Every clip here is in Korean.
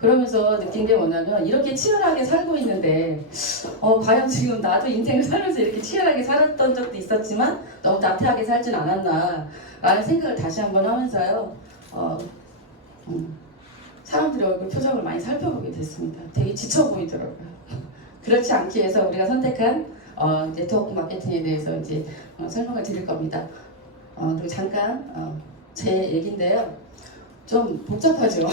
그러면서 느낀 게 뭐냐면 이렇게 치열하게 살고 있는데 과연 지금 나도 인생을 살면서 이렇게 치열하게 살았던 적도 있었지만 너무 나태하게 살진 않았나 라는 생각을 다시 한번 하면서요. 사람들의 얼굴 표정을 많이 살펴보게 됐습니다. 되게 지쳐 보이더라고요. 그렇지 않기 위해서 우리가 선택한 네트워크 마케팅에 대해서 이제 설명을 드릴 겁니다. 그리고 잠깐 제 얘기인데요. 좀 복잡하죠.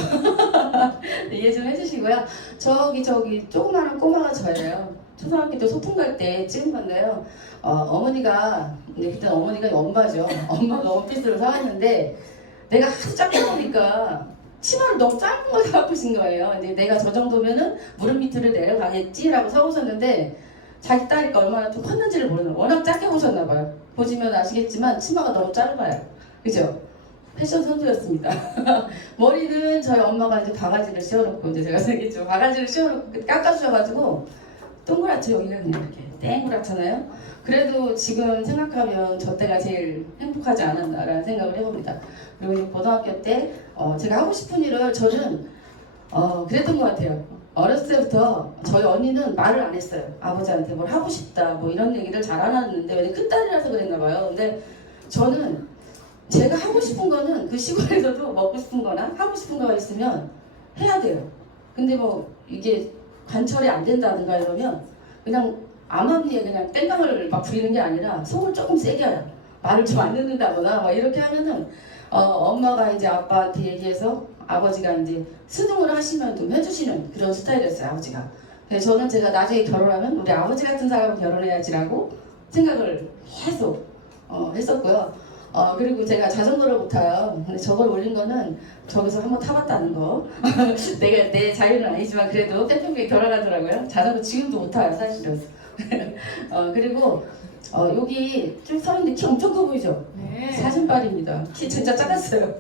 이해 좀 해주시고요. 저기 조그마한 꼬마가 저예요. 초등학교 때 소풍 갈 때 찍은 건데요. 어머니가 근데 그때 어머니가 엄마죠. 엄마가 원피스를 사왔는데 내가 하도 작게 보니까 치마를 너무 짧은 걸 사고신 거예요. 근데 내가 저 정도면은 무릎 밑으로 내려가겠지라고 사오셨는데 자기 딸이니까 얼마나 좀 컸는지를 모르는 워낙 작게 보셨나 봐요. 보시면 아시겠지만 치마가 너무 짧아요. 그죠? 패션 선수였습니다. 머리는 저희 엄마가 이제 바가지를 씌워놓고 이제 제가 생겼죠. 바가지를 씌워놓고 깎아주셔가지고 동그랗죠. 여기가 그냥 이렇게 땡그랗잖아요. 그래도 지금 생각하면 저 때가 제일 행복하지 않았나라는 생각을 해봅니다. 그리고 고등학교 때 제가 하고 싶은 일을 저는 그랬던 것 같아요. 어렸을 때부터 저희 언니는 말을 안 했어요. 아버지한테 뭘 하고 싶다 뭐 이런 얘기를 잘 안 하는데 왜냐 큰딸이라서 그랬나 봐요. 근데 저는 제가 하고 싶은 거는 그 시골에서도 먹고 싶은 거나 하고 싶은 거가 있으면 해야 돼요. 근데 뭐 이게 관철이 안 된다든가 이러면 그냥 암암리에 그냥 땡깡을 막 부리는 게 아니라 속을 조금 세게 해요. 말을 좀 안 듣는다거나 막 이렇게 하면은 엄마가 이제 아빠한테 얘기해서 아버지가 이제 수긍을 하시면 좀 해주시는 그런 스타일이었어요. 아버지가. 그래서 저는 제가 나중에 결혼하면 우리 아버지 같은 사람을 결혼해야지라고 생각을 계속 했었고요. 그리고 제가 자전거를 못 타요. 근데 저걸 올린 거는 저기서 한번 타봤다는 거. 내가 내 자유는 아니지만 그래도 태평기에 돌아가더라고요. 자전거 지금도 못 타요, 사실은. 그리고 여기 쭉 서 있는데 키 엄청 커 보이죠? 네. 사진빨입니다. 키 진짜 작았어요.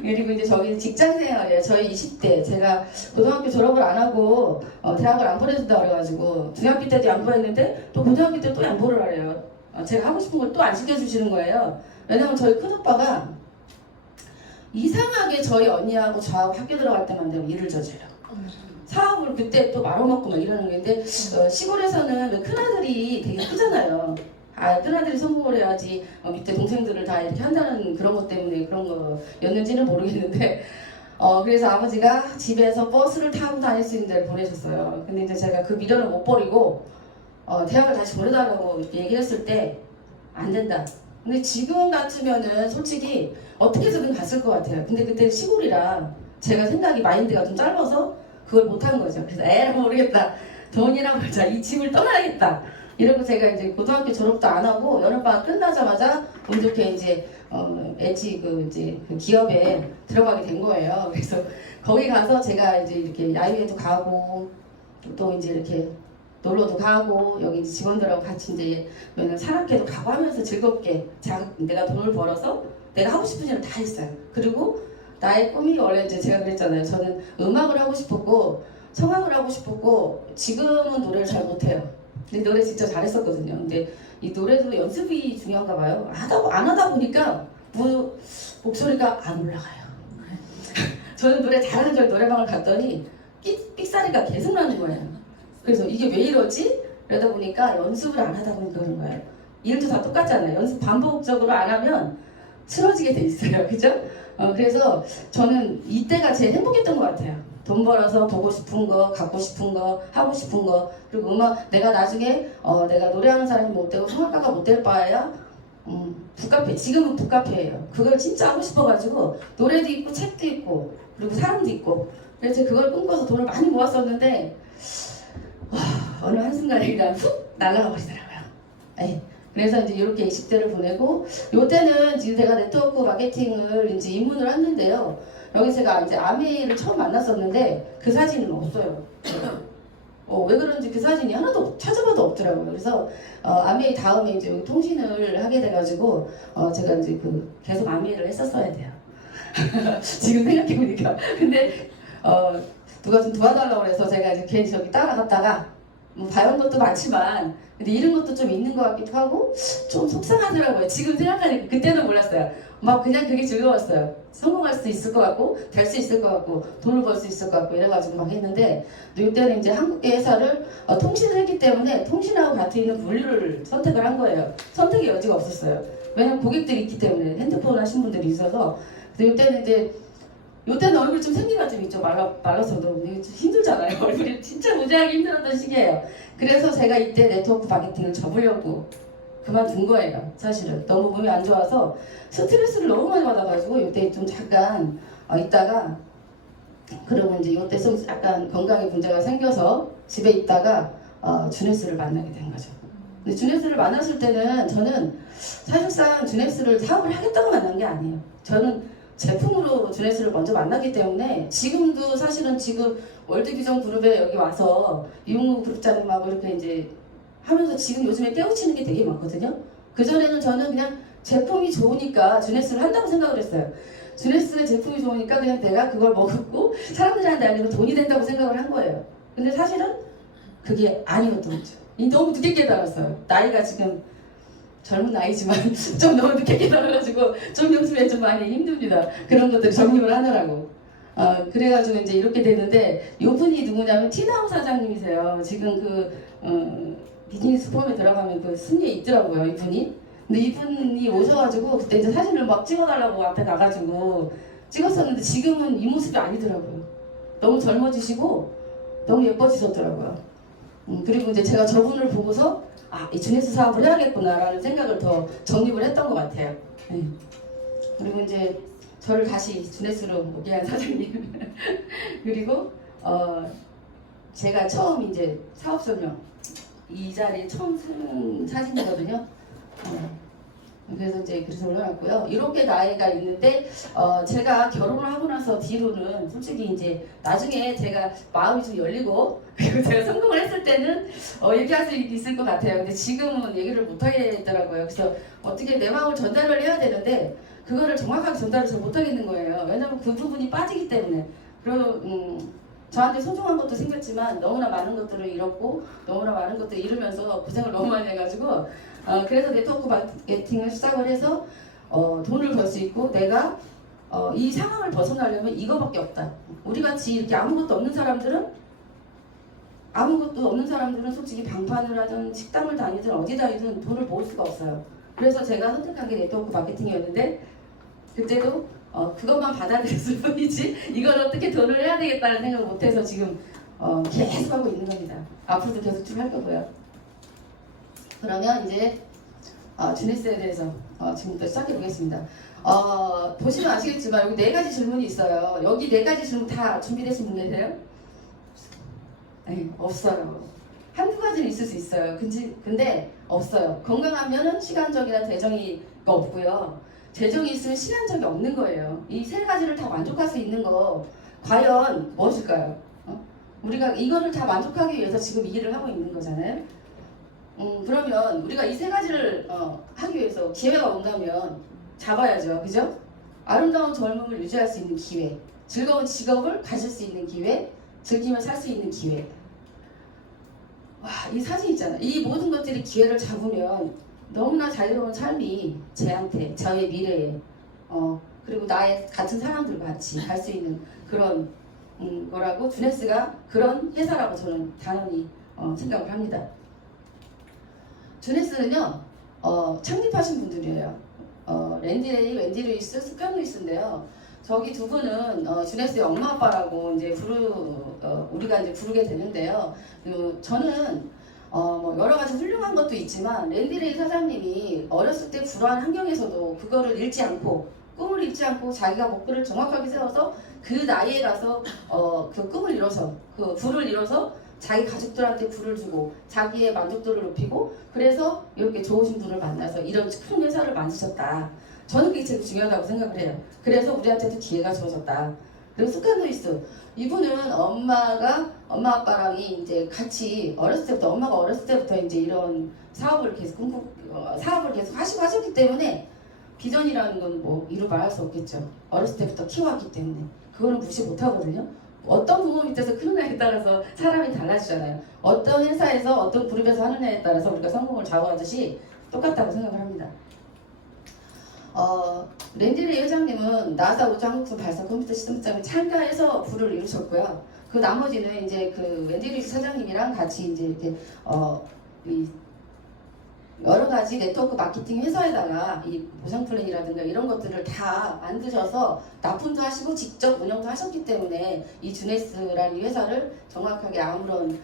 그리고 이제 저기 직장 생활이에요. 저희 20대. 제가 고등학교 졸업을 안 하고 대학을 안 보내준다 그래가지고 중학교 때도 양보했는데 또 고등학교 때 또 양보를 하래요. 제가 하고 싶은 걸 또 안 시켜주시는 거예요. 왜냐면 저희 큰오빠가 이상하게 저희 언니하고 저하고 학교 들어갈 때만 되면 일을 저질러요. 사업을 그때 또 말아먹고 막 이러는 건데 시골에서는 왜 큰아들이 되게 크잖아요. 큰아들이 성공을 해야지 밑에 동생들을 다 이렇게 한다는 그런 것 때문에 그런 거였는지는 모르겠는데 그래서 아버지가 집에서 버스를 타고 다닐 수 있는 데를 보내셨어요. 근데 이제 제가 그 미련을 못 버리고 대학을 다시 보내달라고 얘기를 했을 때 안 된다. 근데 지금 같으면은 솔직히 어떻게 해서든 갔을 것 같아요. 근데 그때 시골이라 제가 생각이 마인드가 좀 짧아서 그걸 못한 거죠. 그래서 에라 모르겠다. 돈이나 벌자. 이 집을 떠나야겠다. 이러고 제가 이제 고등학교 졸업도 안 하고 여름방학 끝나자마자 운 좋게 이제 엣지 그 기업에 들어가게 된 거예요. 그래서 거기 가서 제가 이제 이렇게 야유회도 가고 또 이제 이렇게 놀러도 가고 여기 이제 직원들하고 같이 이제 산악회도 가고 하면서 즐겁게 내가 돈을 벌어서 내가 하고 싶은 일을 다 했어요. 그리고 나의 꿈이 원래 이제 제가 그랬잖아요. 저는 음악을 하고 싶었고 성악을 하고 싶었고 지금은 노래를 잘 못해요. 근데 노래 진짜 잘했었거든요. 근데 이 노래도 연습이 중요한가 봐요. 안 하다 보니까 목소리가 안 올라가요. 저는 노래 잘하는 줄 노래방을 갔더니 삑사리가 계속 나는 거예요. 그래서 이게 왜 이러지? 그러다 보니까 연습을 안 하다 보니까 그런 거예요. 일도 다 똑같잖아요. 연습 반복적으로 안 하면 쓰러지게 돼 있어요. 그죠? 그래서 저는 이때가 제일 행복했던 것 같아요. 돈 벌어서 보고 싶은 거, 갖고 싶은 거, 하고 싶은 거. 그리고 내가 나중에 내가 노래하는 사람이 못 되고 성악가가 못 될 바에야 북카페, 지금은 북카페예요. 그걸 진짜 하고 싶어가지고 노래도 있고 책도 있고 그리고 사람도 있고 그래서 그걸 꿈꿔서 돈을 많이 모았었는데 어느 한순간에 그냥 훅 날아가 버리더라고요. 에이. 그래서 이제 이렇게 20대를 보내고 요때는 지금 제가 네트워크 마케팅을 이제 입문을 했는데요. 여기 제가 이제 아메이를 처음 만났었는데 그 사진은 없어요. 왜 그런지 그 사진이 하나도 찾아봐도 없더라고요. 그래서 아메이 다음에 이제 여기 통신을 하게 돼가지고 제가 이제 계속 아메이를 했었어야 돼요. 지금 생각해보니까. 근데 누가 좀 도와달라고 그래서 제가 이제 괜히 저기 따라갔다가 배운 것도 많지만 근데 잃은 것도 좀 있는 것 같기도 하고 좀 속상하더라고요. 지금 생각하니까 그때는 몰랐어요. 막 그냥 그게 즐거웠어요. 성공할 수 있을 것 같고 될 수 있을 것 같고 돈을 벌 수 있을 것 같고 이래가지고 막 했는데 이때는 이제 한국계 회사를 통신을 했기 때문에 통신하고 같은 있는 분류를 선택을 한 거예요. 선택의 여지가 없었어요. 왜냐면 고객들이 있기 때문에 핸드폰 하신 분들이 있어서. 근데 이때는 얼굴이 좀 생기가 좀 있죠. 말라서도 힘들잖아요. 얼굴이 진짜 무지하게 힘들었던 시기예요. 그래서 제가 이때 네트워크 마케팅을 접으려고 그만둔 거예요. 사실은 너무 몸이 안 좋아서 스트레스를 너무 많이 받아가지고 이때 좀 잠깐 있다가, 그러고 이제 이때 좀 약간 건강에 문제가 생겨서 집에 있다가 주네스를 만나게 된 거죠. 근데 주네스를 만났을 때는 저는 사실상 주네스를 사업을 하겠다고 만난 게 아니에요. 저는 제품으로 주네스를 먼저 만났기 때문에 지금도 사실은 지금 월드비전 그룹에 여기 와서 이용우 그룹장님하고 이렇게 이제 하면서 지금 요즘에 깨우치는 게 되게 많거든요. 그전에는 저는 그냥 제품이 좋으니까 주네스를 한다고 생각을 했어요. 주네스의 제품이 좋으니까 그냥 내가 그걸 먹고 사람들한테 알리면 돈이 된다고 생각을 한 거예요. 근데 사실은 그게 아니었던 거죠. 너무 늦게 깨달았어요. 나이가 지금 젊은 나이지만 좀 너무 늦게 깨달아가지고 좀 요즘에 좀 많이 힘듭니다. 그런 것들 정립을 하느라고. 그래가지고 이제 이렇게 되는데, 이분이 누구냐면 티나우 사장님이세요. 지금 비즈니스 폼에 들어가면 그 순위에 있더라고요, 이분이. 근데 이분이 오셔가지고 그때 이제 사진을 막 찍어달라고 앞에 가가지고 찍었었는데 지금은 이 모습이 아니더라고요. 너무 젊어지시고 너무 예뻐지셨더라고요. 그리고 이제 제가 저분을 보고서 이 주네스 사업을 해야겠구나라는 생각을 더 정립을 했던 것 같아요. 네. 그리고 이제 저를 다시 주네스로 오게 한 사장님. 그리고 제가 처음 이제 사업 설명 이 자리에 처음 쓰는 사진이거든요. 그래서 올려놨고요. 이렇게 나이가 있는데 제가 결혼을 하고 나서 뒤로는 솔직히 이제 나중에 제가 마음이 좀 열리고 그리고 제가 성공을 했을 때는 얘기할 수 있을 것 같아요. 근데 지금은 얘기를 못 하겠더라고요. 그래서 어떻게 내 마음을 전달을 해야 되는데 그거를 정확하게 전달을 잘 못 하겠는 거예요. 왜냐면 그 부분이 빠지기 때문에. 그리고 저한테 소중한 것도 생겼지만 너무나 많은 것들을 잃었고 너무나 많은 것들을 잃으면서 고생을 너무 많이 해가지고 그래서 네트워크 마케팅을 시작을 해서 돈을 벌 수 있고 내가 이 상황을 벗어나려면 이거밖에 없다. 우리같이 이렇게 아무것도 없는 사람들은 솔직히 방판을 하든 식당을 다니든 어디 다니든 돈을 모을 수가 없어요. 그래서 제가 선택한 게 네트워크 마케팅이었는데 그때도 그것만 받아들였을 뿐이지 이걸 어떻게 돈을 해야 되겠다는 생각을 못해서 지금 계속 하고 있는 겁니다. 앞으로도 계속 쭉 할 거고요. 그러면 이제 주네스에 대해서 지금부터 시작해 보겠습니다. 보시면 아시겠지만 여기 4가지 질문이 있어요. 여기 4가지 질문 다 준비되신 분 계세요? 네, 없어요. 한두 가지는 있을 수 있어요. 근데 없어요. 건강하면은 시간적이나 재정이 없고요. 재정이 있으면 시간적이 없는 거예요. 이 3가지를 다 만족할 수 있는 거 과연 무엇일까요? 우리가 이거를 다 만족하기 위해서 지금 이 일을 하고 있는 거잖아요. 그러면 우리가 이 3가지를 하기 위해서 기회가 온다면 잡아야죠. 그죠? 아름다운 젊음을 유지할 수 있는 기회, 즐거운 직업을 가질 수 있는 기회, 즐기며 살 수 있는 기회. 와, 이 사진 있잖아. 이 모든 것들이 기회를 잡으면 너무나 자유로운 삶이 제한테, 저의 미래에 그리고 나의 같은 사람들과 같이 갈 수 있는 그런 거라고 주네스가 그런 회사라고 저는 단언히 생각을 합니다. 주네스는요 창립하신 분들이에요. 랜디 레이, 웬디 루이스, 스칸 루이스인데요. 저기 두 분은 주네스의 엄마 아빠라고 이제 우리가 이제 부르게 되는데요. 저는 뭐 여러 가지 훌륭한 것도 있지만 랜디 레이 사장님이 어렸을 때 불우한 환경에서도 그거를 잃지 않고 꿈을 잃지 않고 자기가 목표를 정확하게 세워서 그 나이에 가서 그 꿈을 이뤄서 그 부를 이뤄서 자기 가족들한테 부를 주고 자기의 만족도를 높이고 그래서 이렇게 좋으신 분을 만나서 이런 큰 회사를 만드셨다. 저는 그게 제일 중요하다고 생각을 해요. 그래서 우리한테도 기회가 주어졌다. 그리고 스칸 루이스 이분은 엄마 아빠랑 이제 같이 엄마가 어렸을 때부터 이제 이런 사업을 계속 하셨기 때문에 비전이라는 건 뭐 이루 말할 수 없겠죠. 어렸을 때부터 키워왔기 때문에 그거는 무시 못 하거든요. 어떤 부모 밑에서 크느냐에 따라서 사람이 달라지잖아요. 어떤 회사에서 어떤 그룹에서 하느냐에 따라서 우리가 성공을 좌우하듯이 똑같다고 생각을 합니다. 랜디리 회장님은 나사 우주 항공선 발사 컴퓨터 시스템장에 참가해서 부를 이루셨고요. 그 나머지는 이제 그 랜디리 사장님이랑 같이 이제 이렇게 이 여러 가지 네트워크 마케팅 회사에다가 이 보상 플랜이라든가 이런 것들을 다 만드셔서 납품도 하시고 직접 운영도 하셨기 때문에 이 주네스라는 이 회사를 정확하게 아무런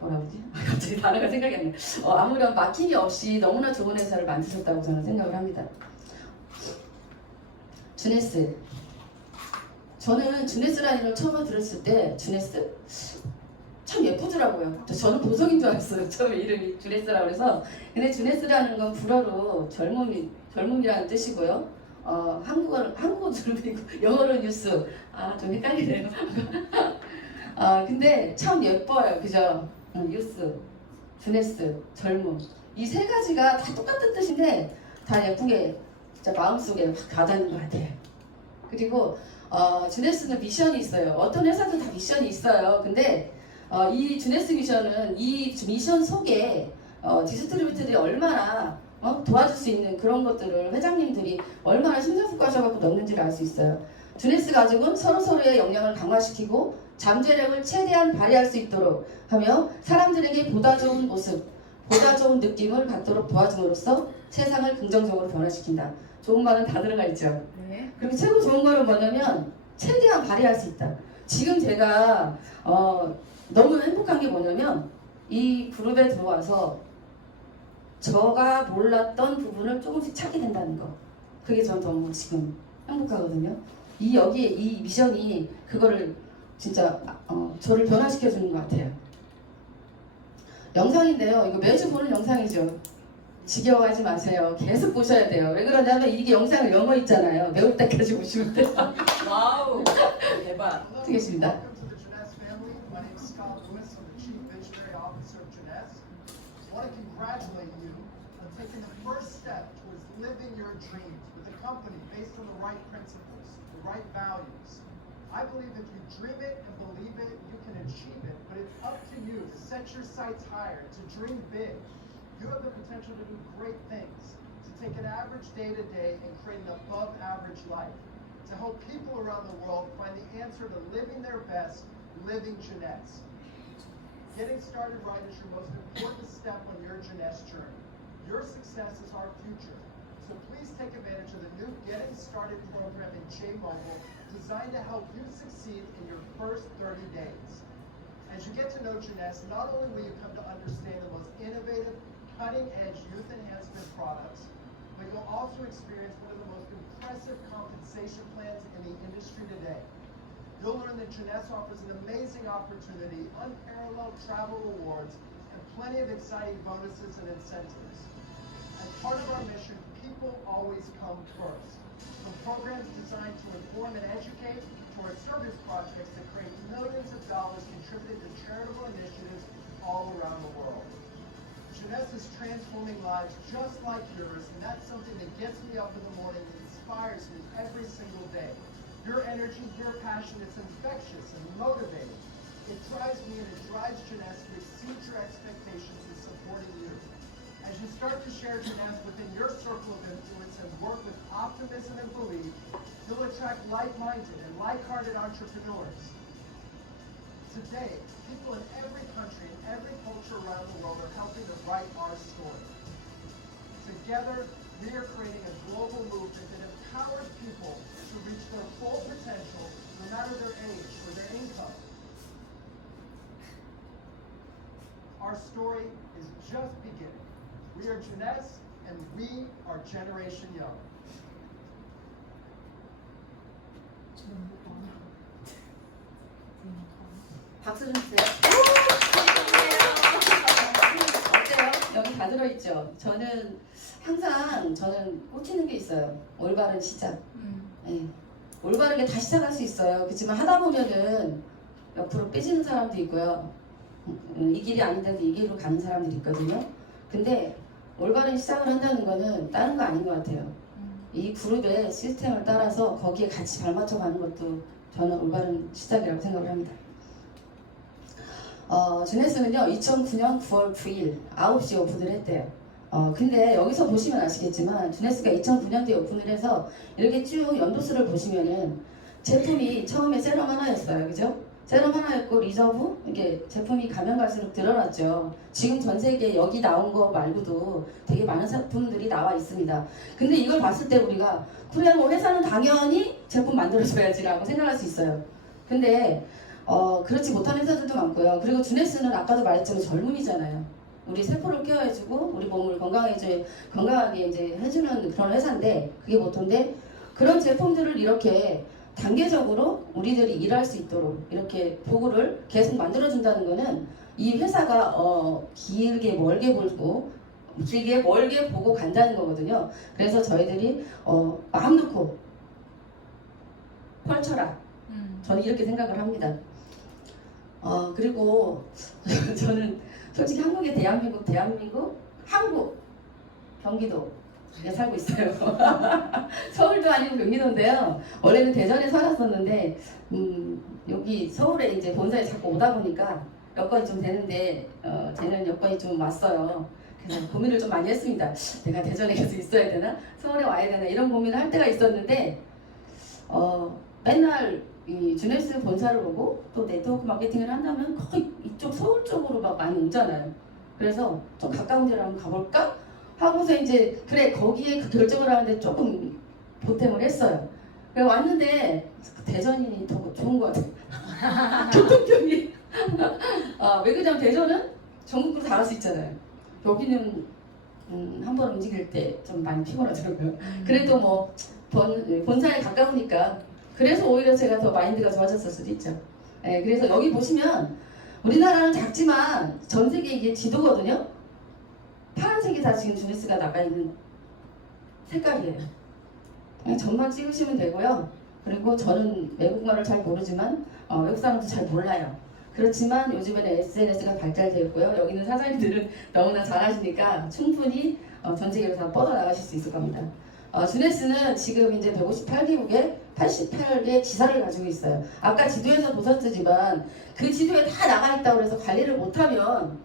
뭐라 그러지? 갑자기 단어가 생각이 안 나요. 아무런 막힘이 없이 너무나 좋은 회사를 만드셨다고 저는 생각을 합니다. 주네스. 저는 주네스라는 이름을 처음 들었을 때 주네스? 참 예쁘더라고요. 저는 보석인 줄 알았어요. 처음에 이름이 주네스라고 해서. 근데 주네스라는 건 불어로 젊음이라는 뜻이고요. 한국어로 들리고 영어로 뉴스. 좀 헷갈리네요. 근데 참 예뻐요. 그죠? 뉴스, 주네스, 젊음. 이 세 가지가 다 똑같은 뜻인데 다 예쁘게 진짜 마음속에 확 가닿는 것 같아요. 그리고 주네스는 미션이 있어요. 어떤 회사도 다 미션이 있어요. 근데 이 주네스 미션은 이 미션 속에 디스트리뷰터들이 얼마나 도와줄 수 있는 그런 것들을 회장님들이 얼마나 심사숙고하셔서 넣는지를 알 수 있어요. 주네스 가족은 서로서로의 역량을 강화시키고 잠재력을 최대한 발휘할 수 있도록 하며 사람들에게 보다 좋은 모습, 보다 좋은 느낌을 갖도록 도와줌으로써 세상을 긍정적으로 변화시킨다. 좋은 말은 다 들어가 있죠. 네. 그리고 최고 좋은 거는 뭐냐면 최대한 발휘할 수 있다. 지금 제가 너무 행복한 게 뭐냐면 이 그룹에 들어와서 제가 몰랐던 부분을 조금씩 찾게 된다는 거. 그게 전 너무 지금 행복하거든요. 여기에 이 미션이 그거를 진짜 저를 변화시켜 주는 것 같아요. 영상인데요. 이거 매주 보는 영상이죠. 지겨워하지 마세요. 계속 보셔야 돼요. 왜 그러냐면 이게 영상은 영어 있잖아요. 매울 때까지 보시면 돼요. 와우, 대박. 되겠습니다. I believe if you dream it and believe it, you can achieve it, but it's up to you to set your sights higher, to dream big. You have the potential to do great things, to take an average day to day and create an above average life, to help people around the world find the answer to living their best, living Jeunesse. Getting started right is your most important step on your Jeunesse journey. Your success is our future. So please take advantage of the new Getting Started program in J-Mobile, designed to help you succeed in your first 30 days. As you get to know Jeunesse, not only will you come to understand the most innovative, cutting-edge youth enhancement products, but you'll also experience one of the most impressive compensation plans in the industry today. You'll learn that Jeunesse offers an amazing opportunity, unparalleled travel rewards, and plenty of exciting bonuses and incentives. As part of our mission, people always come first. From programs designed to inform and educate to our service projects that create millions of dollars contributed to charitable initiatives all around the world. Jeunesse is transforming lives just like yours, and that's something that gets me up in the morning and inspires me every single day. Your energy, your passion, it's infectious and motivating. It drives me and it drives Jeunesse to exceed your expectations in supporting you. As you start to share Jeunesse within your circle of influence and work with optimism and belief, you'll attract like-minded and like-hearted entrepreneurs. Today, people in every country and every culture around the world are helping to write our story. Together, we are creating a global movement that empowers people to reach their full potential, no matter their age or their income. Our story is just beginning. We are Jeunesse, and we are Generation Young. 박수 좀 주세요. 어때요? 여기 다 들어있죠? 저는 항상 꽂히는 게 있어요. 올바른 시작. 네. 올바르게 다 시작할 수 있어요. 그렇지만 하다 보면은 옆으로 빼지는 사람도 있고요. 이 길이 아닌데도 이 길로 가는 사람들이 있거든요. 근데 올바른 시작을 한다는 거는 다른 거 아닌 것 같아요. 이 그룹의 시스템을 따라서 거기에 같이 발맞춰 가는 것도 저는 올바른 시작이라고 생각을 합니다. 주네스는요 2009년 9월 9일 9시에 오픈을 했대요. 근데 여기서 보시면 아시겠지만 주네스가 2009년도에 오픈을 해서 이렇게 쭉 연도수를 보시면은 제품이 처음에 세럼 하나였어요. 그죠? 세럼 하나였고 리저브 이게 제품이 가면 갈수록 늘어났죠. 지금 전 세계 여기 나온 거 말고도 되게 많은 제품들이 나와 있습니다. 근데 이걸 봤을 때 우리가 그래 뭐 회사는 당연히 제품 만들어줘야지라고 생각할 수 있어요. 근데 그렇지 못한 회사들도 많고요. 그리고 주네스는 아까도 말했지만 젊은이잖아요. 우리 세포를 케어해주고 우리 몸을 건강하게 이제 해주는 그런 회사인데 그게 보통인데 그런 제품들을 이렇게 단계적으로 우리들이 일할 수 있도록 이렇게 도구를 계속 만들어준다는 거는 이 회사가 길게 멀게 보고 간다는 거거든요. 그래서 저희들이 마음 놓고 펼쳐라. 저는 이렇게 생각을 합니다. 그리고 저는 솔직히 대한민국, 한국, 경기도 에 살고 있어요. 서울도 아니고 경기도인데요. 원래는 대전에 살았었는데 여기 서울에 이제 본사에 자꾸 오다 보니까 여건이 좀 되는데 되는 여건이 좀 왔어요. 그래서 고민을 좀 많이 했습니다. 내가 대전에 계속 있어야 되나? 서울에 와야 되나? 이런 고민을 할 때가 있었는데 맨날 이 주네스 본사를 오고 또 네트워크 마케팅을 한다면 거의 이쪽 서울 쪽으로 막 많이 오잖아요. 그래서 좀 가까운 데로 한번 가볼까? 하고서 이제 그래 거기에 그 결정을 하는데 조금 보탬을 했어요. 그래서 왔는데 대전이 더 좋은 것 같아요. 교통편이. 왜 그러냐면 대전은 전국으로 다 갈 수 있잖아요. 여기는 한 번 움직일 때 좀 많이 피곤하더라고요. 그래도 뭐 본사에 가까우니까 그래서 오히려 제가 더 마인드가 좋아졌을 수도 있죠. 네, 그래서 여기 보시면 우리나라는 작지만 전 세계 이게 지도거든요. 파란색이 다 지금 주네스가 나가 있는 색깔이에요. 그냥 점만 찍으시면 되고요. 그리고 저는 외국말을 잘 모르지만 외국 사람도 잘 몰라요. 그렇지만 요즘에는 SNS가 발달되어 있고요. 여기 있는 사장님들은 너무나 잘하시니까 충분히 전 세계로 다 뻗어나가실 수 있을 겁니다. 주네스는 지금 이제 158개국에 88개 지사를 가지고 있어요. 아까 지도에서 보셨지만 그 지도에 다 나가 있다고 해서 관리를 못하면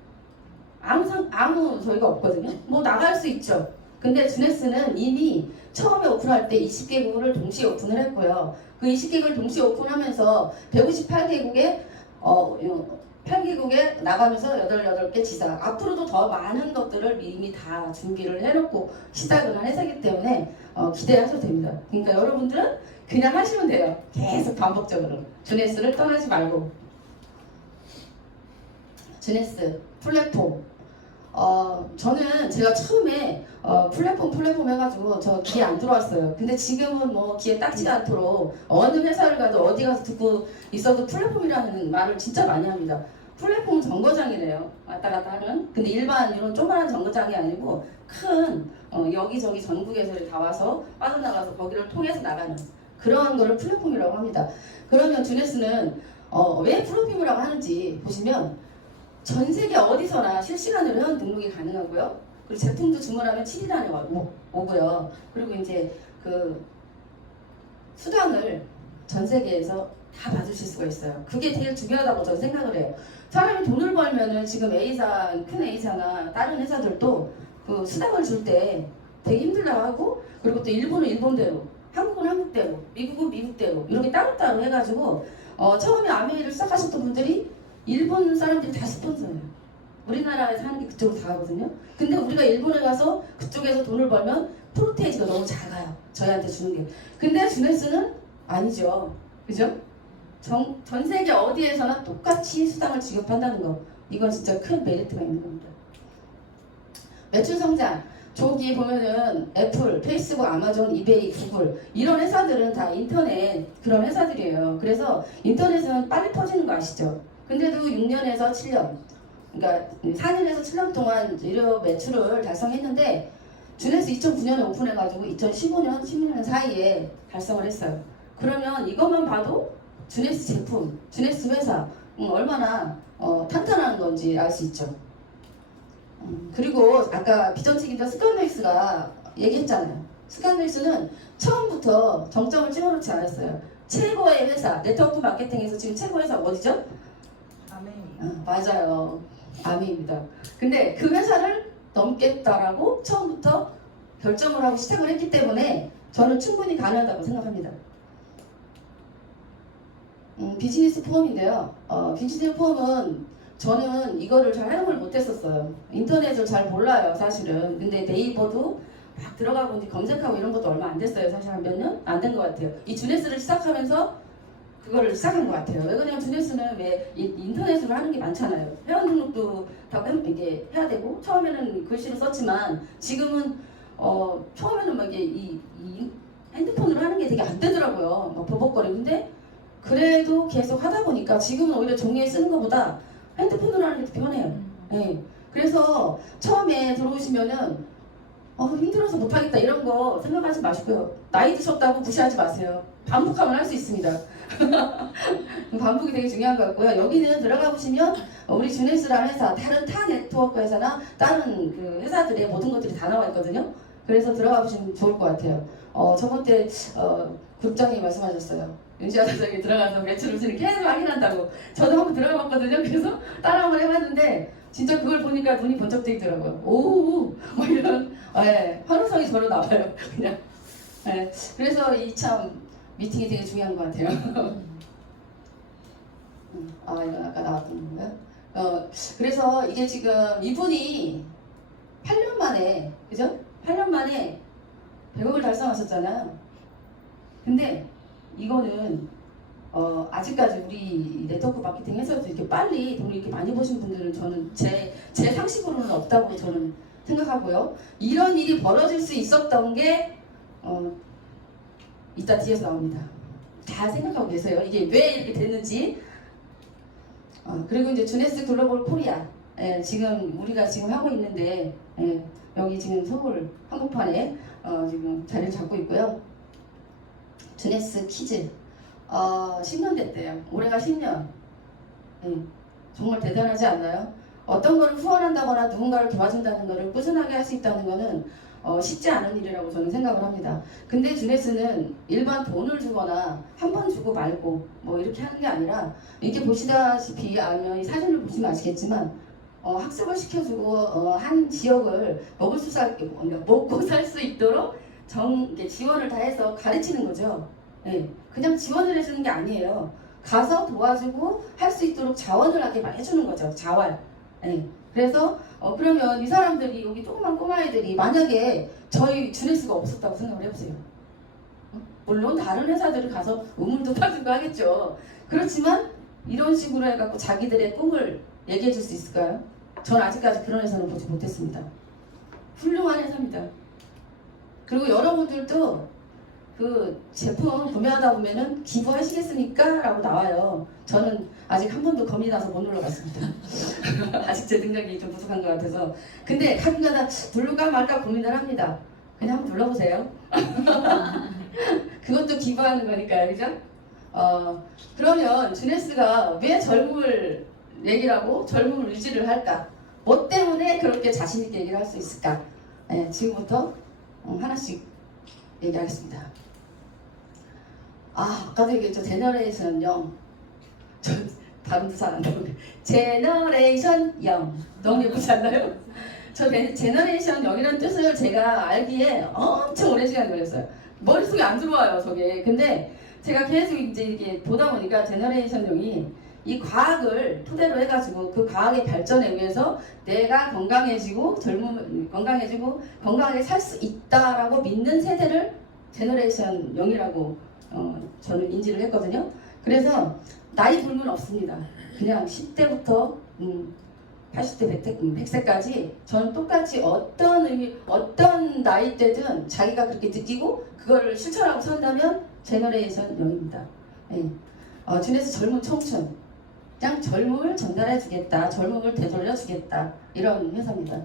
아무 저희가 없거든요. 뭐 나갈 수 있죠. 근데 주네스는 이미 처음에 오픈할 때 20개국을 동시에 오픈을 했고요. 그 20개국을 동시에 오픈하면서 158개국에 8개국에 나가면서 8개 지사 앞으로도 더 많은 것들을 이미 다 준비를 해놓고 시작을 한 회사이기 때문에 기대하셔도 됩니다. 그러니까 여러분들은 그냥 하시면 돼요. 계속 반복적으로 주네스를 떠나지 말고. 주네스 플랫폼 저는 제가 처음에 플랫폼 해가지고 저 귀에 안 들어왔어요. 근데 지금은 뭐 귀에 딱지가 않도록 어느 회사를 가도 어디 가서 듣고 있어도 플랫폼이라는 말을 진짜 많이 합니다. 플랫폼은 정거장이래요. 왔다 갔다 하는. 근데 일반 이런 조그만한 정거장이 아니고 큰 여기저기 전국에서 다 와서 빠져나가서 거기를 통해서 나가는 그런 거를 플랫폼이라고 합니다. 그러면 주네스는 왜 플랫폼이라고 하는지 보시면 전 세계 어디서나 실시간으로 회원 등록이 가능하고요. 그리고 제품도 주문하면 7일 안에 오고요. 그리고 이제 그 수당을 전 세계에서 다 받으실 수가 있어요. 그게 제일 중요하다고 저는 생각을 해요. 사람이 돈을 벌면은 지금 A사, 큰 A사나 다른 회사들도 그 수당을 줄 때 되게 힘들다 하고 그리고 또 일본은 일본대로, 한국은 한국대로, 미국은 미국대로 이렇게 따로따로 해가지고 처음에 아메이를 시작하셨던 분들이 일본 사람들이 다 스폰서예요. 우리나라에서 하는 게 그쪽으로 다 가거든요. 근데 우리가 일본에 가서 그쪽에서 돈을 벌면 프로테이지가 너무 작아요. 저희한테 주는 게. 근데 주네스는 아니죠. 그죠? 전 세계 어디에서나 똑같이 수당을 지급한다는 거. 이건 진짜 큰 메리트가 있는 겁니다. 매출 성장. 저기 보면은 애플, 페이스북, 아마존, 이베이, 구글 이런 회사들은 다 인터넷 그런 회사들이에요. 그래서 인터넷은 빨리 퍼지는 거 아시죠? 근데도 6년에서 7년 그러니까 4년에서 7년 동안 유료 매출을 달성했는데 주네스 2009년에 오픈해가지고 2015년, 16년 사이에 달성을 했어요. 그러면 이것만 봐도 주네스 제품, 주네스 회사 얼마나 탄탄한 건지 알 수 있죠. 그리고 아까 비전 책임자 스칸메이스가 얘기했잖아요. 스칸메이스는 처음부터 정점을 찍어놓지 않았어요. 최고의 회사, 네트워크 마케팅에서 지금 최고 회사 어디죠? 아멘. 맞아요. 아미입니다. 근데 그 회사를 넘겠다라고 처음부터 결정을 하고 시작을 했기 때문에 저는 충분히 가능하다고 생각합니다. 비즈니스 폼인데요. 비즈니스 폼은 저는 이거를 잘 활용을 못했었어요. 인터넷을 잘 몰라요, 사실은. 근데 네이버도 막 들어가고 이제 검색하고 이런 것도 얼마 안 됐어요. 사실 한 몇 년? 안 된 것 같아요. 이 주네스를 시작하면서 그거를 시작한 것 같아요. 왜 그러냐면 주네스는 왜 인터넷으로 하는 게 많잖아요. 회원 등록도 다 이게 해야 되고 처음에는 글씨로 썼지만 지금은 처음에는 막 이게 이 핸드폰으로 하는 게 되게 안 되더라고요. 막 버벅거리고. 근데 그래도 계속 하다 보니까 지금은 오히려 종이에 쓰는 것보다 핸드폰으로 하는 게 더 편해요. 네. 그래서 처음에 들어오시면은 힘들어서 못하겠다 이런 거 생각하지 마시고요. 나이 드셨다고 무시하지 마세요. 반복하면 할 수 있습니다. 반복이 되게 중요한 것 같고요. 여기는 들어가 보시면 우리 주네스라는 회사, 다른 타 네트워크 회사나 다른 그 회사들의 모든 것들이 다 나와 있거든요. 그래서 들어가 보시면 좋을 것 같아요. 저번 때 국장님이 말씀하셨어요. 윤지아 사장이 들어가서 매출 우수를 계속 확인한다고. 저도 한번 들어가 봤거든요. 그래서 따라 한번 해봤는데 진짜 그걸 보니까 눈이 번쩍 뜨이더라고요. 오, 뭐 이런 환호성이 저로 나와요. 그냥. 그래서 이 참 미팅이 되게 중요한 것 같아요. 이건 아까 나왔던 건가요? 그래서 이게 지금 이분이 8년 만에, 그죠? 8년 만에 100억을 달성하셨잖아요. 근데 이거는 아직까지 우리 네트워크 마케팅에서도 이렇게 빨리 돈을 이렇게 많이 버신 분들은 저는 제 상식으로는 없다고 저는 생각하고요. 이런 일이 벌어질 수 있었던 게 이따 뒤에서 나옵니다. 잘 생각하고 계세요. 이게 왜 이렇게 됐는지. 그리고 이제 주네스 글로벌 코리아 지금 우리가 지금 하고 있는데 여기 지금 서울 한복판에 지금 자리를 잡고 있고요. 주네스 키즈 10년 됐대요. 올해가 10년. 정말 대단하지 않나요? 어떤 거를 후원한다거나 누군가를 도와준다는 거를 꾸준하게 할 수 있다는 거는 쉽지 않은 일이라고 저는 생각을 합니다. 근데 주네스는 일반 돈을 주거나 한 번 주고 말고 뭐 이렇게 하는 게 아니라 이렇게 보시다시피 아니면 이 사진을 보시면 아시겠지만 학습을 시켜주고 한 지역을 먹고 살 수 있도록 지원을 다 해서 가르치는 거죠. 그냥 지원을 해주는 게 아니에요. 가서 도와주고 할 수 있도록 자원을 하게 해주는 거죠. 자활. 그래서 그러면 이 사람들이 여기 조그만 꼬마애들이 만약에 저희 주네스가 없었다고 생각을 해보세요. 물론 다른 회사들을 가서 우물도 파주고 하겠죠. 그렇지만 이런 식으로 해갖고 자기들의 꿈을 얘기해 줄 수 있을까요? 전 아직까지 그런 회사는 보지 못했습니다. 훌륭한 회사입니다. 그리고 여러분들도 그 제품 구매하다 보면은 기부하시겠습니까? 라고 나와요. 저는 아직 한 번도 겁이 나서 못 눌러봤습니다. 아직 제 능력이 좀 부족한 것 같아서. 근데 가끔가다 누를까 말까 고민을 합니다. 그냥 한번 눌러보세요. 그것도 기부하는 거니까요, 그죠? 그러면 주네스가 왜 젊음을 얘기를 하고 젊음을 유지를 할까? 뭐 때문에 그렇게 자신있게 얘기를 할 수 있을까? 지금부터 하나씩 얘기하겠습니다. 아까도 얘기했죠. 제너레이션 0. 저 발음도 잘 안 나오네. 제너레이션 0. 너무 예쁘지 않나요? 저 제너레이션 0이라는 뜻을 제가 알기에 엄청 오랜 시간이 걸렸어요. 머릿속에 안 들어와요, 저게. 근데 제가 계속 이제 이렇게 보다 보니까 제너레이션 0이 이 과학을 토대로 해가지고 그 과학의 발전에 의해서 내가 건강해지고 건강해지고 건강하게 살 수 있다라고 믿는 세대를 제너레이션 0이라고 저는 인지를 했거든요. 그래서 나이 불문 없습니다. 그냥 10대부터 80대, 100세까지 저는 똑같이 어떤 나이 때든 자기가 그렇게 느끼고 그거를 실천하고 산다면 제너레이션 0입니다. 주네스 젊은 청춘, 그냥 젊음을 전달해 주겠다, 젊음을 되돌려 주겠다, 이런 회사입니다.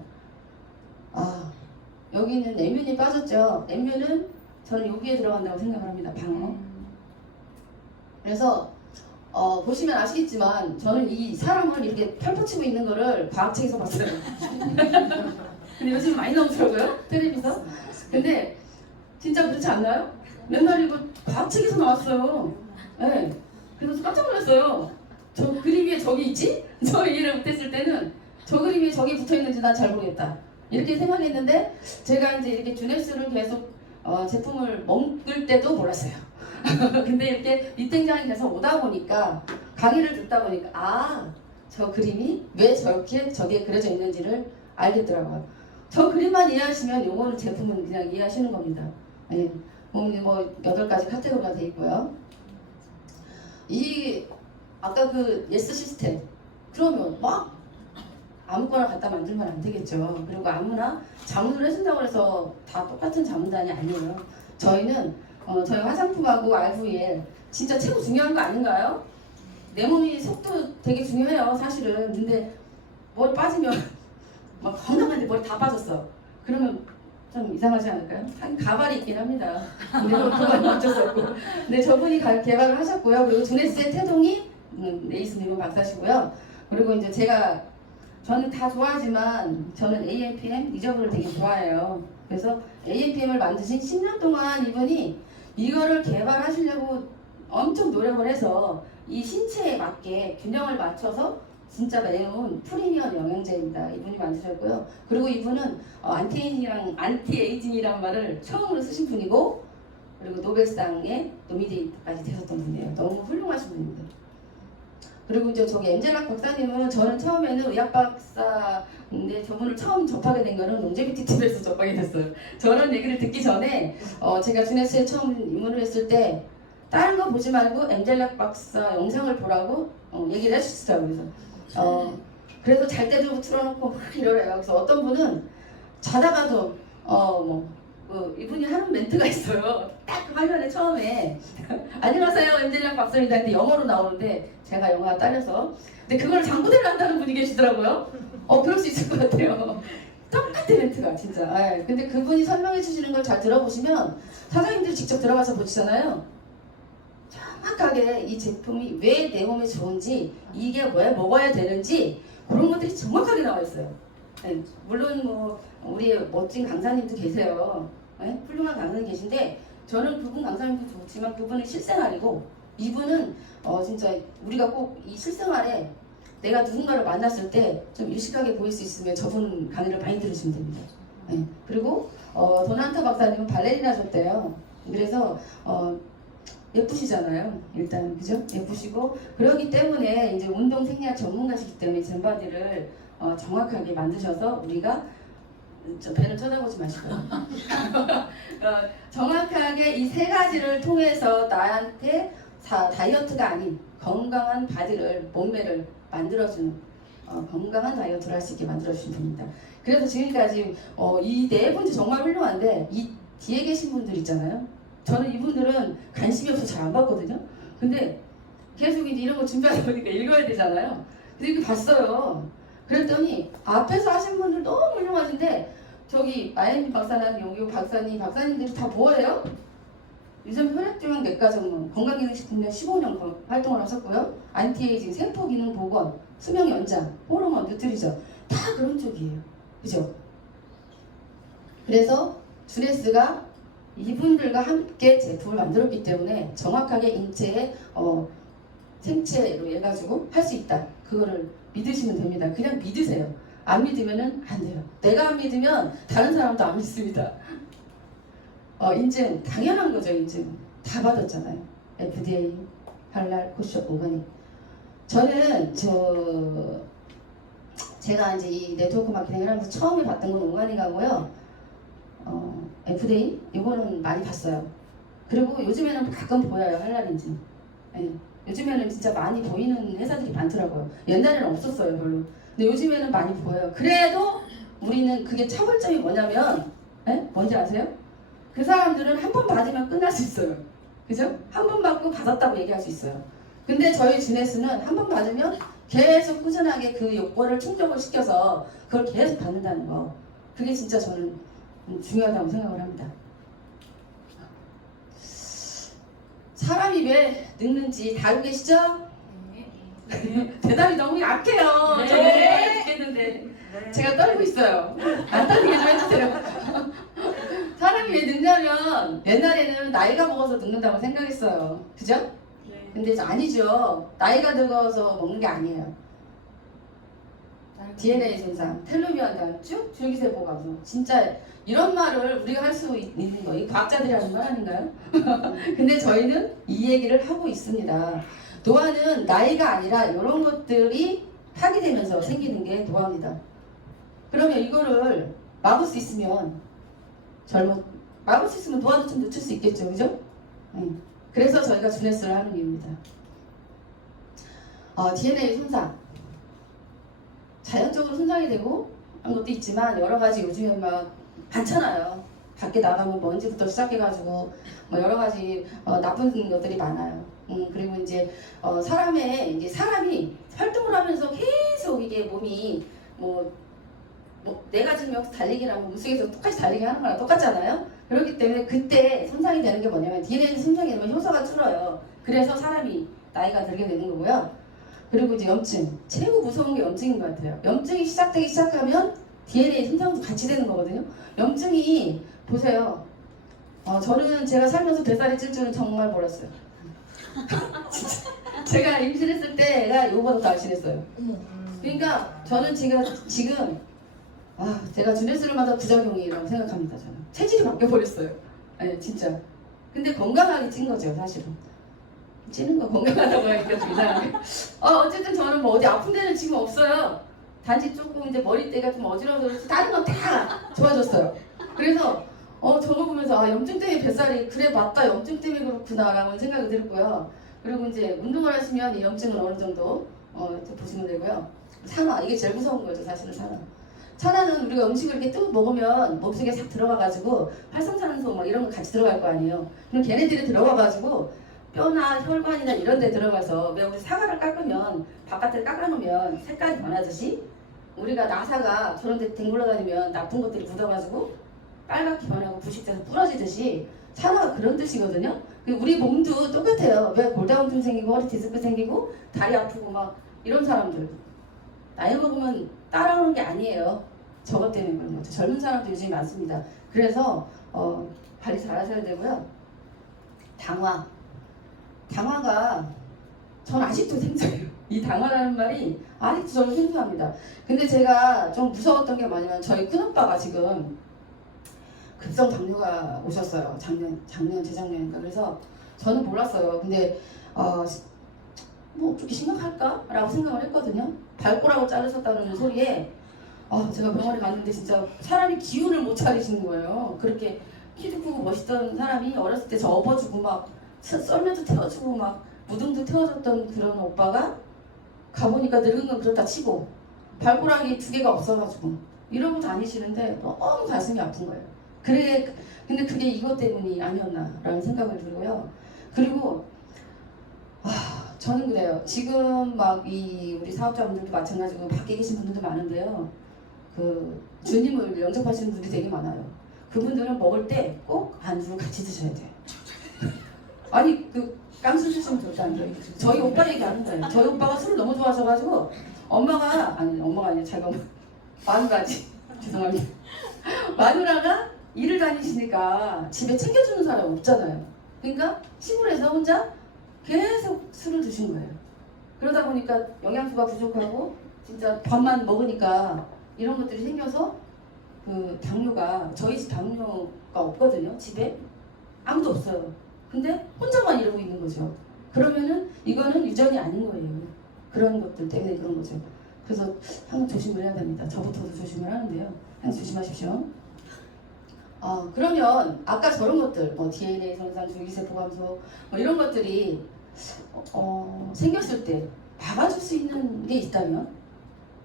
여기는 내면이 빠졌죠. 내면은 저는 여기에 들어간다고 생각을 합니다. 방어. 그래서 보시면 아시겠지만 저는 이 사람을 이렇게 펼쳐치고 있는 거를 과학책에서 봤어요. 근데 요즘 많이 나오더라고요, 텔레비에서. 근데 진짜 그렇지 않나요? 맨날 이거 과학책에서 나왔어요. 그래서 깜짝 놀랐어요. 저 그림 위에 저기 있지? 저 얘기를 못했을 때는 저 그림 위에 저기 붙어 있는지 난 잘 모르겠다. 이렇게 생각했는데 제가 이제 이렇게 주네스를 계속 제품을 먹을 때도 몰랐어요. 근데 이렇게 미팅장에 계속 오다 보니까 강의를 듣다 보니까 저 그림이 왜 저렇게 저기에 그려져 있는지를 알겠더라고요. 저 그림만 이해하시면 요거는 제품은 그냥 이해하시는 겁니다. 예. 뭐 8가지 카테고리가 돼 있고요. 이 아까 그 예스 시스템 그러면 막 아무거나 갖다 만들면 안 되겠죠. 그리고 아무나 자문을 해준다고 해서 다 똑같은 자문단이 아니에요. 저희는 저희 화장품하고 RVL 진짜 최고 중요한 거 아닌가요? 내 몸이 속도 되게 중요해요, 사실은. 근데 머리 빠지면 막 건강한데 머리 다 빠졌어. 그러면 좀 이상하지 않을까요? 한 가발이 있긴 합니다. 근데 그건 어쩔 수 없고. 근데 저분이 개발을 하셨고요. 그리고 주네스의 태동이 네이스님은 박사시고요. 그리고 이제 저는 다 좋아하지만 저는 AMPM 리저브를 되게 좋아해요. 그래서 AMPM을 만드신 10년 동안 이분이 이거를 개발하시려고 엄청 노력을 해서 이 신체에 맞게 균형을 맞춰서 진짜 내놓은 프리미엄 영양제입니다. 이분이 만드셨고요. 그리고 이분은 안티에이징이란 말을 처음으로 쓰신 분이고, 그리고 노벨상에 노미네이트까지 되셨던 분이에요. 너무 훌륭하신 분입니다. 그리고 이제 저기 엠젤락 박사님은 저는 처음에는 의학 박사인데 저분을 처음 접하게 된 거는 롱제비티 TV에서 접하게 됐어요. 저런 얘기를 듣기 전에 제가 주네스에 처음 입문을 했을 때 다른 거 보지 말고 엠젤락 박사 영상을 보라고 얘기를 해주시더라고요. 그래서 잘 때도 틀어놓고 막 이러래요. 그래서 어떤 분은 자다가도 이분이 하는 멘트가 있어요. 딱 화면에 처음에 안녕하세요 엠젤락 박사입니다. 근데 영어로 나오는데 제가 영어가 딸려서 근데 그걸 장부대를 한다는 분이 계시더라고요. 그럴 수 있을 것 같아요. 똑같은 멘트가 진짜. 근데 그분이 설명해 주시는 걸 잘 들어보시면 사장님들이 직접 들어가서 보시잖아요. 정확하게 이 제품이 왜 내 몸에 좋은지, 이게 왜 먹어야 되는지 그런 것들이 정확하게 나와 있어요. 물론 우리 멋진 강사님도 계세요. 훌륭한 강사님 계신데 저는 그분 강사님도 좋지만 그분은 실생활이고, 이분은 진짜 우리가 꼭 이 실생활에 내가 누군가를 만났을 때 좀 유식하게 보일 수 있으면 저분 강의를 많이 들으시면 됩니다. 그리고 도난타 박사님은 발레리나셨대요. 그래서 예쁘시잖아요. 일단 그죠? 예쁘시고 그러기 때문에 이제 운동 생리학 전문가시기 때문에 젠바디를 정확하게 만드셔서 우리가 배는 쳐다보지 마시고요. 정확하게 이 3가지를 통해서 나한테 다이어트가 아닌 건강한 바디를, 몸매를 만들어주는 건강한 다이어트를 할 수 있게 만들어주시면 됩니다. 그래서 지금까지 이 4분도 정말 훌륭한데 이 뒤에 계신 분들 있잖아요. 저는 이분들은 관심이 없어서 잘 안 봤거든요. 근데 계속 이제 이런 거 준비하다 보니까 읽어야 되잖아요. 근데 이렇게 봤어요. 그랬더니 앞에서 하신 분들 너무 훌륭하신데 저기 마예미 박사님, 용규 박사님들이 다 뭐예요? 유전 혈액종양 내과 전문, 건강기능식품에 15년 활동을 하셨고요. 안티에이징, 세포기능 복원, 수명 연장, 호르몬, 뉴트리션 다 그런 쪽이에요. 그죠? 그래서 주네스가 이분들과 함께 제품을 만들었기 때문에 정확하게 인체의 생체로 해가지고 할 수 있다. 그거를 믿으시면 됩니다. 그냥 믿으세요. 안 믿으면은 안 돼요. 내가 안 믿으면 다른 사람도 안 믿습니다. 인증 당연한 거죠. 인증 다 받았잖아요. FDA, 할랄, 코셔, 오가닉. 저는 제가 이제 이 네트워크 마케팅을 하면서 처음에 봤던 건 오가닉하고요. FDA 이거는 많이 봤어요. 그리고 요즘에는 가끔 보여요. 할랄 인증. 요즘에는 진짜 많이 보이는 회사들이 많더라고요. 옛날에는 없었어요, 별로. 근데 요즘에는 많이 보여요. 그래도 우리는 그게 차별점이 뭐냐면, 뭔지 아세요? 그 사람들은 한 번 받으면 끝날 수 있어요. 그죠? 한 번 받고 받았다고 얘기할 수 있어요. 근데 저희 주네스는 한 번 받으면 계속 꾸준하게 그 요건을 충족을 시켜서 그걸 계속 받는다는 거. 그게 진짜 저는 중요하다고 생각을 합니다. 사람이 왜 늙는지 다 알고 계시죠? 대답이 너무 약해요. 네. 저 빨리 죽겠는데 제가 떨고 있어요. 안 떨리게 좀 해주세요. 사람이 왜 늙냐면 옛날에는 나이가 먹어서 늙는다고 생각했어요. 그죠? 네. 근데 아니죠. 나이가 들어서 먹는 게 아니에요. DNA 손상, 텔로미어당 쭉 줄기세포 감소. 진짜 이런 말을 우리가 할 수 있는 거, 이 과학자들이 하는 말 아닌가요? 근데 저희는 이 얘기를 하고 있습니다. 노화는 나이가 아니라 이런 것들이 파기되면서 생기는 게 노화입니다. 그러면 이거를 막을 수 있으면 막을 수 있으면 노화도 좀 늦출 수 있겠죠, 그죠? 그래서 저희가 주네스를 하는 이유입니다. DNA 손상. 자연적으로 손상이 되고 하는 것도 있지만 여러 가지 요즘에 막 많잖아요. 밖에 나가면 먼지부터 시작해가지고 뭐 여러 가지 나쁜 것들이 많아요. 그리고 이제 사람이 활동을 하면서 계속 이게 몸이 뭐 내가 지금 여기서 달리기랑 물속에서 똑같이 달리기 하는 거랑 똑같잖아요. 그렇기 때문에 그때 손상이 되는 게 뭐냐면 DNA 손상이 되면 효소가 줄어요. 그래서 사람이 나이가 들게 되는 거고요. 그리고 이제 염증. 최고 무서운 게 염증인 것 같아요. 염증이 시작되기 시작하면 DNA 손상도 같이 되는 거거든요. 염증이 보세요. 저는 제가 살면서 뱃살이 찔 줄은 정말 몰랐어요. 진짜. 제가 임신했을 때 애가 요거보다 더 날씬했어요. 그러니까 저는 지금 제가 주네스를 맞아 부작용이라고 생각합니다. 저는 체질이 바뀌어버렸어요. 네, 진짜. 근데 건강하게 찐 거죠, 사실은. 찌는 거 건강하다고 하니까 좀 이상하게. 어쨌든 저는 뭐 어디 아픈 데는 지금 없어요. 단지 조금 이제 머리띠가 좀 어지러워서 그렇지 다른 건 다 좋아졌어요. 그래서 저거 보면서 염증 때문에 뱃살이 그래 맞다 염증 때문에 그렇구나라고 생각이 들고요. 그리고 이제 운동을 하시면 이 염증은 어느 정도 보시면 되고요. 산화 이게 제일 무서운 거죠, 사실은 산화. 산화는 우리가 음식을 이렇게 뚝 먹으면 몸속에 싹 들어가가지고 활성산소 막 이런 거 같이 들어갈 거 아니에요. 그럼 걔네들이 들어가가지고 뼈나 혈관이나 이런 데 들어가서 왜 우리 사과를 깎으면 바깥에 깎아놓으면 색깔이 변하듯이 우리가 나사가 저런 데 뒹굴러 다니면 나쁜 것들이 묻어가지고 빨갛게 변하고 부식돼서 부러지듯이 산화가 그런 뜻이거든요. 우리 몸도 똑같아요. 왜 골다공증 생기고 허리 디스크 생기고 다리 아프고 막 이런 사람들 나이 먹으면 따라오는 게 아니에요. 저것 때문에 그런 거죠. 젊은 사람도 요즘 많습니다. 그래서 관리 잘 하셔야 되고요. 당화가 전 아직도 생소해요. 이 당화라는 말이 아직도 저는 생소합니다. 근데 제가 좀 무서웠던 게 뭐냐면 저희 큰오빠가 지금 급성 당뇨가 오셨어요. 작년, 재작년인가. 그래서 저는 몰랐어요. 근데 뭐 그렇게 심각할까? 라고 생각을 했거든요. 발꼬락을 자르셨다는 소리에 제가 병원에 갔는데 진짜 사람이 기운을 못 차리시는 거예요. 그렇게 키도 크고 멋있던 사람이 어렸을 때 저 업어주고 막 썰매도 태워주고 막 무등도 태워줬던 그런 오빠가 가보니까 늙은 건 그렇다 치고 발꼬락이 2개가 없어가지고 이러고 다니시는데 너무 가슴이 아픈 거예요. 근데 그게 이것 때문이 아니었나라는 생각을 들고요. 그리고 저는 그래요. 지금 막 우리 사업자분들도 마찬가지고 밖에 계신 분들도 많은데요. 주님을 영접하시는 분들이 되게 많아요. 그분들은 먹을 때 꼭 안주를 같이 드셔야 돼요. 아니 깡술 드시면 절대 안 돼요. 저희 오빠 얘기하는 거예요. 저희 오빠가 술을 너무 좋아하셔가지고 엄마가 아니라 자기가 마누라지 죄송합니다. 마누라가 일을 다니시니까 집에 챙겨주는 사람 없잖아요. 그러니까 시골에서 혼자 계속 술을 드신 거예요. 그러다 보니까 영양소가 부족하고 진짜 밥만 먹으니까 이런 것들이 생겨서 저희 집 당뇨가 없거든요. 집에 아무도 없어요. 근데 혼자만 이러고 있는 거죠. 그러면은 이거는 유전이 아닌 거예요. 그런 것들 때문에 그런 거죠. 그래서 항상 조심을 해야 됩니다. 저부터도 조심을 하는데요. 항상 조심하십시오. 그러면 아까 저런 것들, DNA 손상, 줄기세포 감소 이런 것들이 생겼을 때 막아줄 수 있는 게 있다면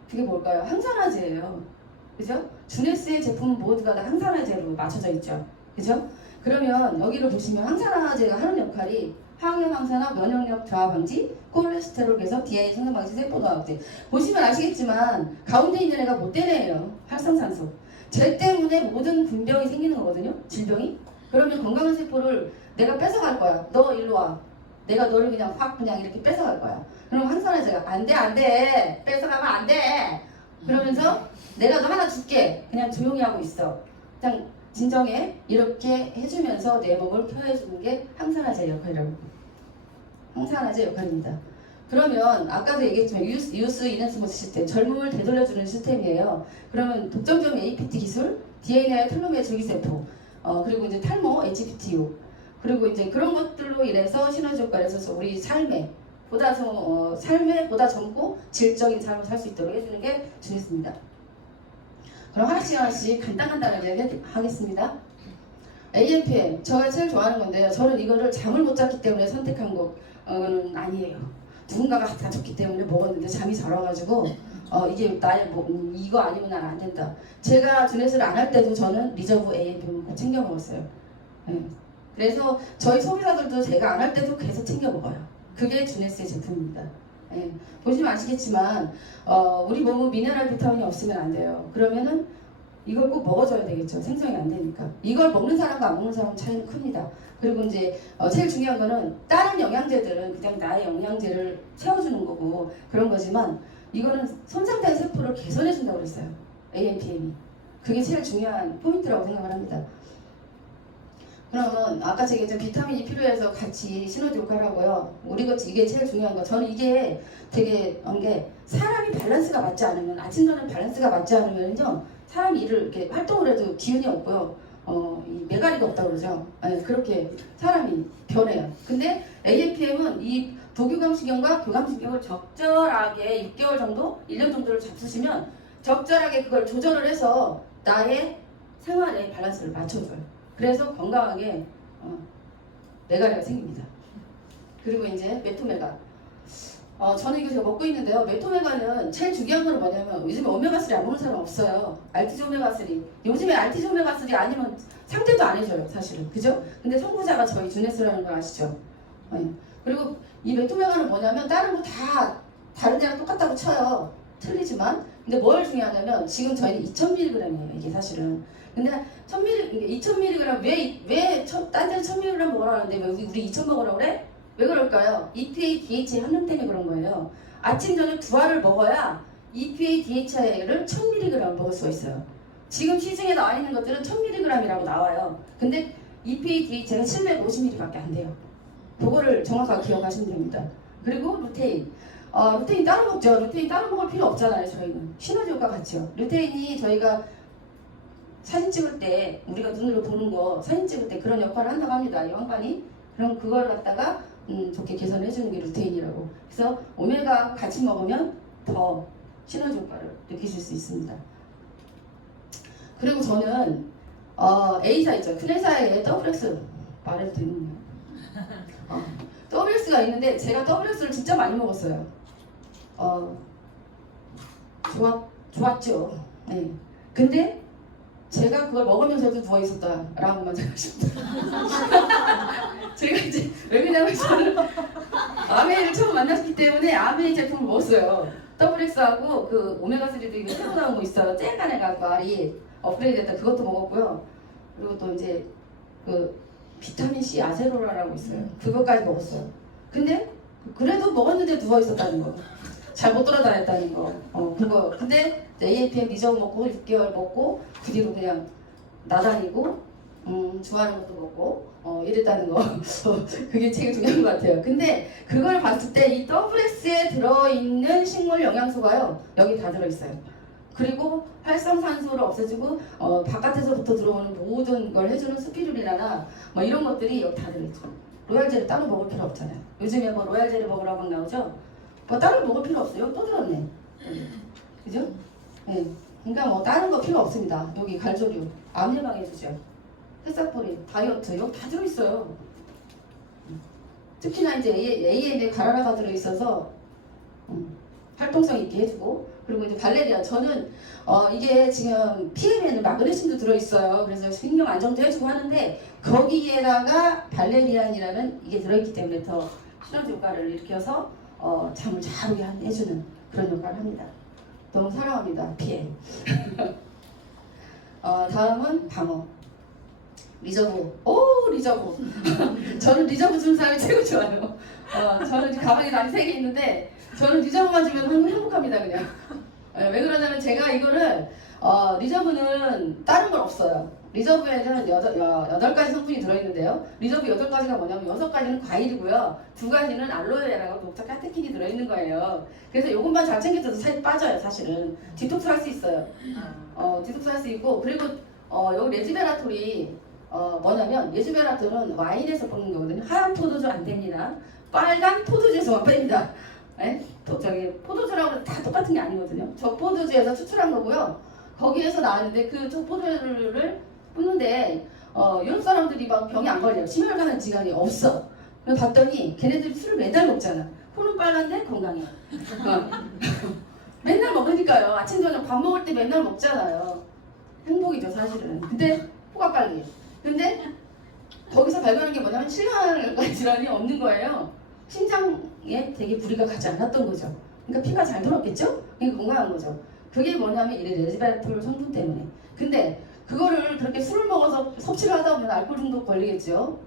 그게 뭘까요? 항산화제예요. 그죠? 주네스의 제품은 모두가 다 항산화제로 맞춰져 있죠. 그죠? 그러면 여기를 보시면 항산화제가 하는 역할이 항염 항산화, 면역력 저하 방지, 콜레스테롤 개선, DNA 생산 방지, 세포 노화제. 보시면 아시겠지만 가운데 있는 애가 못된 애예요. 활성산소. 쟤 때문에 모든 군병이 생기는 거거든요. 질병이. 그러면 건강한 세포를 내가 뺏어갈 거야. 너 일로 와. 내가 너를 그냥 이렇게 뺏어갈 거야. 그럼 항산화제가 안 돼. 뺏어가면 안 돼. 그러면서 내가 너 하나 줄게. 그냥 조용히 하고 있어. 그냥 진정해. 이렇게 해주면서 내 몸을 펴해주는 게 항산화제 역할이라고. 항산화제 역할입니다. 그러면 아까도 얘기했지만 유스 이넨스모스 시스템, 젊음을 되돌려주는 시스템이에요. 그러면 독점점 APT 기술, DNA 텔로메어 줄기세포, 그리고 이제 탈모 HPTU, 그리고 이제 그런 것들로 인해서 시너지 효과를 해서 우리 삶에 보다 젊고 질적인 삶을 살 수 있도록 해주는 게 주냈습니다. 그럼 하나씩 간단하게 하겠습니다. AMPM, 제가 제일 좋아하는 건데요. 저는 이거를 잠을 못 잤기 때문에 선택한 거는 아니에요. 누군가가 다 줬기 때문에 먹었는데 잠이 잘 와가지고 이게 나의 이거 아니면 난 안 된다. 제가 주넷을 안 할 때도 저는 리저브 AMPM을 꼭 챙겨 먹었어요. 네. 그래서 저희 소비자들도 제가 안 할 때도 계속 챙겨 먹어요. 그게 주넷의 제품입니다. 네. 보시면 아시겠지만 우리 몸은 미네랄 비타민이 없으면 안 돼요. 그러면은 이걸 꼭 먹어줘야 되겠죠. 생성이 안 되니까. 이걸 먹는 사람과 안 먹는 사람 차이는 큽니다. 그리고 이제 제일 중요한 거는 다른 영양제들은 그냥 나의 영양제를 채워주는 거고 그런 거지만 이거는 손상된 세포를 개선해준다고 그랬어요. AMPM이. 그게 제일 중요한 포인트라고 생각을 합니다. 그러면 아까 제가 이제 비타민이 필요해서 같이 시너지 효과를 하고요. 이게 제일 중요한 거. 저는 이게 되게 게 사람이 밸런스가 맞지 않으면 아침 저녁 밸런스가 맞지 않으면요 사람이 일을 이렇게 활동을 해도 기운이 없고요. 이 메가리가 없다고 그러죠. 아니, 그렇게 사람이 변해요. 근데 AMPM은 이 도교감신경과 교감신경을 적절하게 6개월 정도, 1년 정도를 잡수시면 적절하게 그걸 조절을 해서 나의 생활의 밸런스를 맞춰줘요. 그래서 건강하게 메가리가 생깁니다. 그리고 이제 메토메가. 저는 이거 제가 먹고 있는데요. 메토메가는 제일 중요한 건 뭐냐면 요즘에 오메가3 안 먹는 사람 없어요. 알티지 오메가3. 요즘에 알티지 오메가3 아니면 상대도 안 해줘요. 사실은. 그죠? 근데 선구자가 저희 주네스라는 걸 아시죠? 그리고 이 메토메가는 뭐냐면 다른 거 다 다른 데랑 똑같다고 쳐요. 틀리지만. 근데 뭘 중요하냐면 지금 저희는 2000mg이에요. 이게 사실은. 근데 2000mg 딴 데는 1000mg 먹으라 하는데 왜 우리 2000 먹으라고 그래? 왜 그럴까요? EPA, DHA 함량 때문에 그런 거예요. 아침 저녁 두 알을 먹어야 EPA, DHA를 1000mg 먹을 수가 있어요. 지금 시중에 나와 있는 것들은 1000mg이라고 나와요. 근데 EPA, DHA가 750mg밖에 안 돼요. 그거를 정확하게 기억하시면 됩니다. 그리고 루테인. 루테인 따로 먹죠. 루테인 따로 먹을 필요 없잖아요. 저희는 시너지 효과 같죠. 루테인이 저희가 사진 찍을 때 우리가 눈으로 보는 거 사진 찍을 때 그런 역할을 한다고 합니다. 이 왕관이. 그럼 그걸 갖다가 좋게 개선해 주는 게 루테인이라고. 그래서 오메가 같이 먹으면 더 시너지 효과를 느끼실 수 있습니다. 그리고 저는 A사 있죠. 큰 회사에 WX 말해도 되는데 WX가 있는데 제가 WX를 진짜 많이 먹었어요. 좋았죠. 네. 근데 제가 그걸 먹으면서도 누워 있었다라고만 생각하십니다. 제가 이제 왜 그러냐면 저는 아메이를 처음 만났기 때문에 아메이 제품을 먹었어요. WX하고 그 오메가3도 이거 새로 나온 거 있어요. 쨍간 해가지고 알이 업그레이드 됐다. 그것도 먹었고요. 그리고 또 이제 그 비타민 C 아세로라라고 있어요. 그것까지 먹었어요. 근데 그래도 먹었는데 누워 있었다는 거. 잘 못 돌아다녔다는 거. 그거. 근데 AMPM 리저브 먹고 6개월 먹고 그 뒤로 그냥 나다니고 좋아하는 것도 먹고 이랬다는 거. 그게 제일 중요한 것 같아요. 근데 그걸 봤을 때 이 WX에 들어있는 식물 영양소가요. 여기 다 들어있어요. 그리고 활성산소를 없애주고 바깥에서부터 들어오는 모든 걸 해주는 스피루리나나 뭐 이런 것들이 여기 다 들어있죠. 로얄젤을 따로 먹을 필요 없잖아요. 요즘에 뭐 로얄젤을 먹으라고 막 나오죠. 뭐 따로 먹을 필요 없어요. 또 들었네. 그죠? 네. 그러니까 뭐 다른 거 필요 없습니다. 여기 갈조류, 암 예방해주죠. 새싹보리, 다이어트 여기 다 들어있어요. 특히나 이제 AM에 가라라가 들어있어서 활동성 있게 해주고 그리고 이제 발레리안 저는 이게 지금 PM에는 마그네슘도 들어있어요. 그래서 신경 안정도 해주고 하는데 거기에다가 발레리안이라는 이게 들어있기 때문에 더 시너지 효과를 일으켜서 잠을 잘 오게 해주는 그런 역할을 합니다. 너무 사랑합니다. PM. 다음은 방어. 리저브. 오 리저브. 저는 리저브 주는 사람이 최고 좋아요. 저는 가방에 남이 3개 있는데 저는 리저브만 주면 너무 행복합니다 그냥. 왜 그러냐면 제가 이거를 리저브는 다른 건 없어요. 리저브에는 8가지 성분이 들어있는데요. 리저브 8가지가 뭐냐면 6가지는 과일이고요. 2가지는 알로에라고 녹차 카테킨이 들어있는 있는 거예요. 그래서 이것만 잘 챙겨줘도 살이 빠져요. 사실은 디톡스 할 수 있어요. 디톡스 할 수 있고 그리고 여기 레즈베라톨이 뭐냐면 레즈베라톨은 와인에서 뽑는 거거든요. 하얀 포도주 안 됩니다. 빨간 포도주에서만 뺍니다. 네? 저기 포도주라고 다 똑같은 게 아니거든요. 저 포도주에서 추출한 거고요. 거기에서 나왔는데 저 포도주를 뽑는데 유럽 사람들이 막 병이 안 걸려요. 심혈관의 질환이 없어. 그래서 봤더니 걔네들이 술을 매달 먹잖아. 코는 빨간데 건강해. 맨날 먹으니까요. 아침 저녁 밥 먹을 때 맨날 먹잖아요. 행복이죠 사실은. 근데 코가 빨개. 근데 거기서 발견한 게 뭐냐면 심혈관의 질환이 없는 거예요. 심장에 되게 무리가 가지 않았던 거죠. 그러니까 피가 잘 돌았겠죠? 그러니까 건강한 거죠. 그게 뭐냐면 이 레즈베라톨 성분 때문에. 근데 그거를 그렇게 술을 먹어서 섭취를 하다 보면 알코올 중독 걸리겠죠.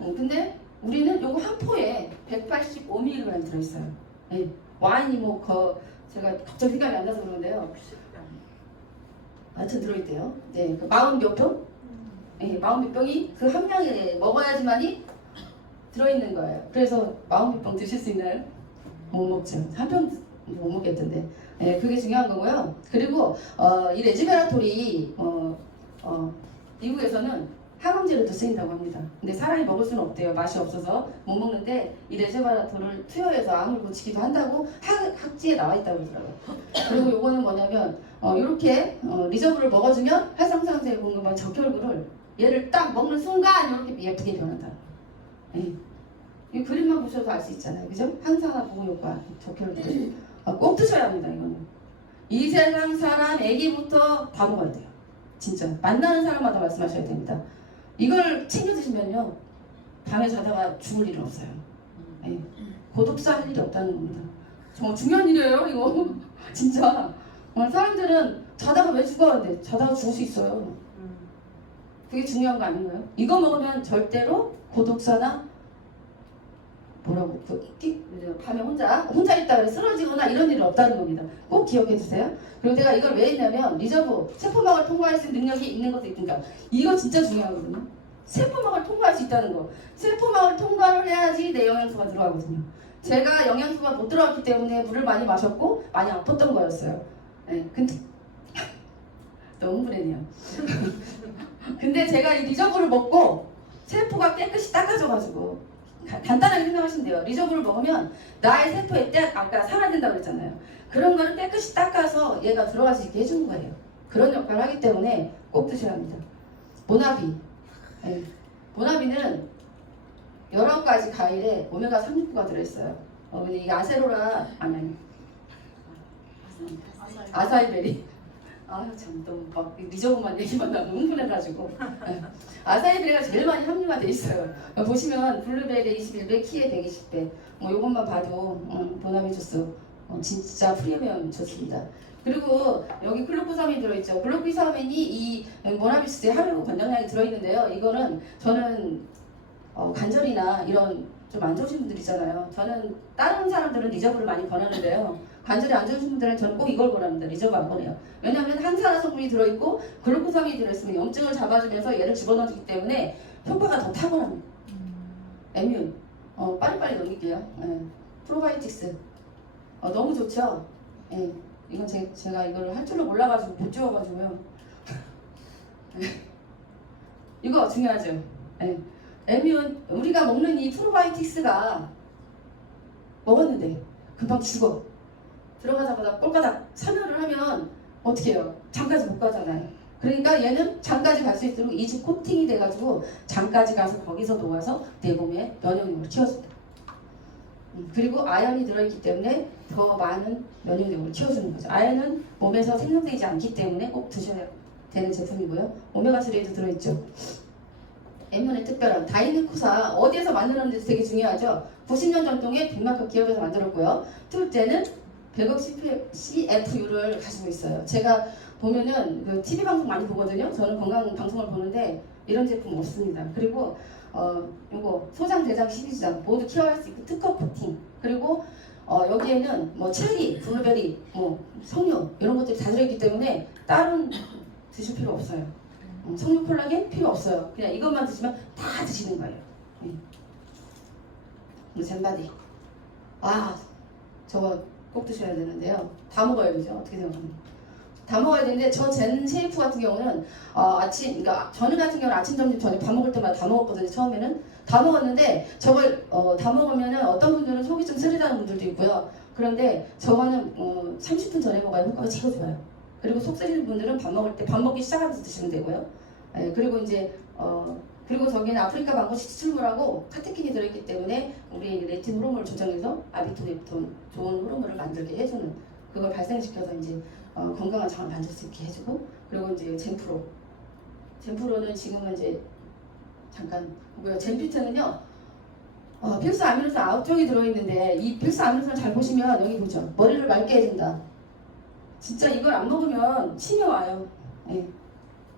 근데 우리는 요거 한 포에 185mg 들어있어요. 네. 와인이 제가 갑자기 생각이 안 나서 그러는데요. 하여튼 들어있대요. 네, 그 40몇 병? 네, 40몇 병이 그 한 명에 먹어야지만이 들어있는 거예요. 그래서 40몇 병 드실 수 있나요? 못 먹죠. 한 병 못 먹겠던데. 네, 그게 중요한 거고요. 그리고 이 레즈베라톨이 미국에서는 항암제로도 쓰인다고 합니다. 근데 사람이 먹을 수는 없대요. 맛이 없어서 못 먹는데 이 레즈베라톨을 투여해서 암을 고치기도 한다고 학지에 나와 있다고 그러더라고요. 그리고 요거는 뭐냐면 이렇게 리저브를 먹어주면 활성산소에 공급한 적혈구를 얘를 딱 먹는 순간 이렇게 예쁘게 변한다. 네. 이 그림만 보셔도 알 수 있잖아요. 그죠? 항산화 보호 효과, 적혈구. 꼭 드셔야 합니다. 이거는. 이 세상 사람 애기부터 다 먹어야 돼요. 진짜 만나는 사람마다 말씀하셔야 됩니다. 이걸 챙겨 드시면요 밤에 자다가 죽을 일은 없어요. 네. 고독사 할 일이 없다는 겁니다. 정말 중요한 일이에요 이거. 진짜 사람들은 자다가 왜 죽어하는데 자다가 죽을 수 있어요. 그게 중요한 거 아닌가요? 이거 먹으면 절대로 고독사나 밤에 혼자 있다가 쓰러지거나 이런 일은 없다는 겁니다. 꼭 기억해 주세요. 그리고 내가 이걸 왜 했냐면 리저브 세포막을 통과할 수 있는 능력이 있는 것도 있으니까 이거 진짜 중요하거든요. 세포막을 통과할 수 있다는 거. 세포막을 통과를 해야지 내 영양소가 들어가거든요. 제가 영양소가 못 들어갔기 때문에 물을 많이 마셨고 많이 아팠던 거였어요. 네, 근데 너무 불행해요. 근데 제가 이 리저브를 먹고 세포가 깨끗이 닦아져가지고 간단하게 생각하시면 돼요. 리저브를 먹으면 나의 세포에 아까 살아야 된다고 그랬잖아요. 그런 거를 깨끗이 닦아서 얘가 들어갈 수 있게 해주는 거예요. 그런 역할을 하기 때문에 꼭 드셔야 합니다. 모나비. 네. 모나비는 여러 가지 과일에 오메가 39가 들어있어요. 근데 이게 아세로라 아사이베리. 참 너무 막 리저브만 얘기만 나면 흥분해가지고. 네. 아사이베리가 제일 많이 함유가 돼 있어요. 보시면 블루베리 21배, 키에 120배. 요것만 봐도 모나비 주스 진짜 프리미엄 좋습니다. 그리고 여기 글루코사민이 들어있죠. 글루코사민이 이 모나비 주스에 함유 권장량이 들어있는데요. 이거는 저는 관절이나 이런 좀 안 좋으신 분들 있잖아요. 저는 다른 사람들은 리저브를 많이 권하는데요. 관절이 안 좋으신 분들은 저는 꼭 이걸 권합니다. 리저브 안 권해요. 왜냐하면 항산화 성분이 들어있고 글루코사민이 들어있으면 염증을 잡아주면서 얘를 집어넣어주기 때문에 효과가 더 탁월합니다. 에뮤 빨리빨리 넘길게요. 네. 프로바이오틱스 너무 좋죠? 네. 이건 제가 이걸 할 줄을 몰라가지고 못 지워가지고요. 이거 중요하죠? 네. 에뮤는 우리가 먹는 이 프로바이오틱스가 먹었는데 금방 죽어. 들어가자마자 꼴가닥 참여를 하면 어떻게 해요? 장까지 못 가잖아요. 그러니까 얘는 장까지 갈 수 있도록 2주 코팅이 돼가지고 장까지 가서 거기서 녹아서 내 몸에 면역력을 키워준다. 그리고 아연이 들어있기 때문에 더 많은 면역력을 키워주는 거죠. 아연은 몸에서 생성되지 않기 때문에 꼭 드셔야 되는 제품이고요. 오메가3에도 들어있죠. 엠문의 특별한 다이니코사 어디에서 만들었는지 되게 중요하죠. 90년 전통의 빅마크 기업에서 만들었고요. 둘째는 100억 CFU를 가지고 있어요. 제가 보면은 그 TV 방송 많이 보거든요. 저는 건강 방송을 보는데 이런 제품 없습니다. 그리고 요거 소장, 대장, 식이지장 모두 케어할 수 있고 특허 코팅. 그리고 여기에는 뭐 체리, 블루베리, 뭐 석류 이런 것들이 다 들어있기 때문에 다른 드실 필요 없어요. 석류 콜라겐 필요 없어요. 그냥 이것만 드시면 다 드시는 거예요. 젠바디. 저거 꼭 드셔야 되는데요. 다 먹어야 되죠. 어떻게 생각합니까? 다 먹어야 되는데 저 젠 쉐이프 같은 경우는 그러니까 저녁 같은 경우는 아침, 점심, 저녁 밥 먹을 때마다 다 먹었거든요. 처음에는 다 먹었는데 저걸 다 먹으면은 어떤 분들은 속이 좀 쓰리다는 분들도 있고요. 그런데 저거는 30분 전에 먹어야 효과가 제일 좋아요. 그리고 속 쓰리는 분들은 밥 먹을 때 밥 먹기 시작하면서 드시면 되고요. 예, 그리고 이제 그리고 저기는 아프리카 망고 시추물하고 카테킨이 들어있기 때문에 우리 레틴 호르몬을 조정해서 아비토네프톤 좋은 호르몬을 만들게 해주는 그걸 발생시켜서 이제 건강한 장을 만들 수 있게 해주고 그리고 이제 젠프로는 지금은 이제 잠깐 뭐야 젠피트는요 필수 아미노산 9종이 들어있는데 이 필수 아미노산 잘 보시면 여기 보죠 머리를 맑게 해준다. 진짜 이걸 안 먹으면 침이 와요. 예.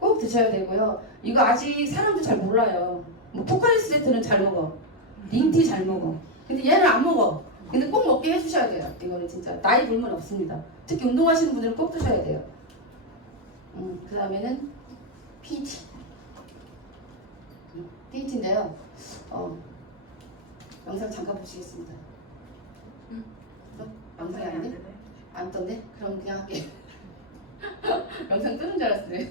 꼭 드셔야 되고요. 이거 아직 사람도 잘 몰라요. 뭐 포카리스 세트는 잘 먹어. 링티 잘 먹어. 근데 얘는 안 먹어. 근데 꼭 먹게 해주셔야 돼요. 이거는 진짜 나이 불문 없습니다. 특히 운동하시는 분들은 꼭 드셔야 돼요. 그 다음에는 PT. PT인데요. 영상 잠깐 보시겠습니다. 영상이 안 돼? 안 떴네? 그럼 그냥 할게. 영상 뜨는 줄 알았어요.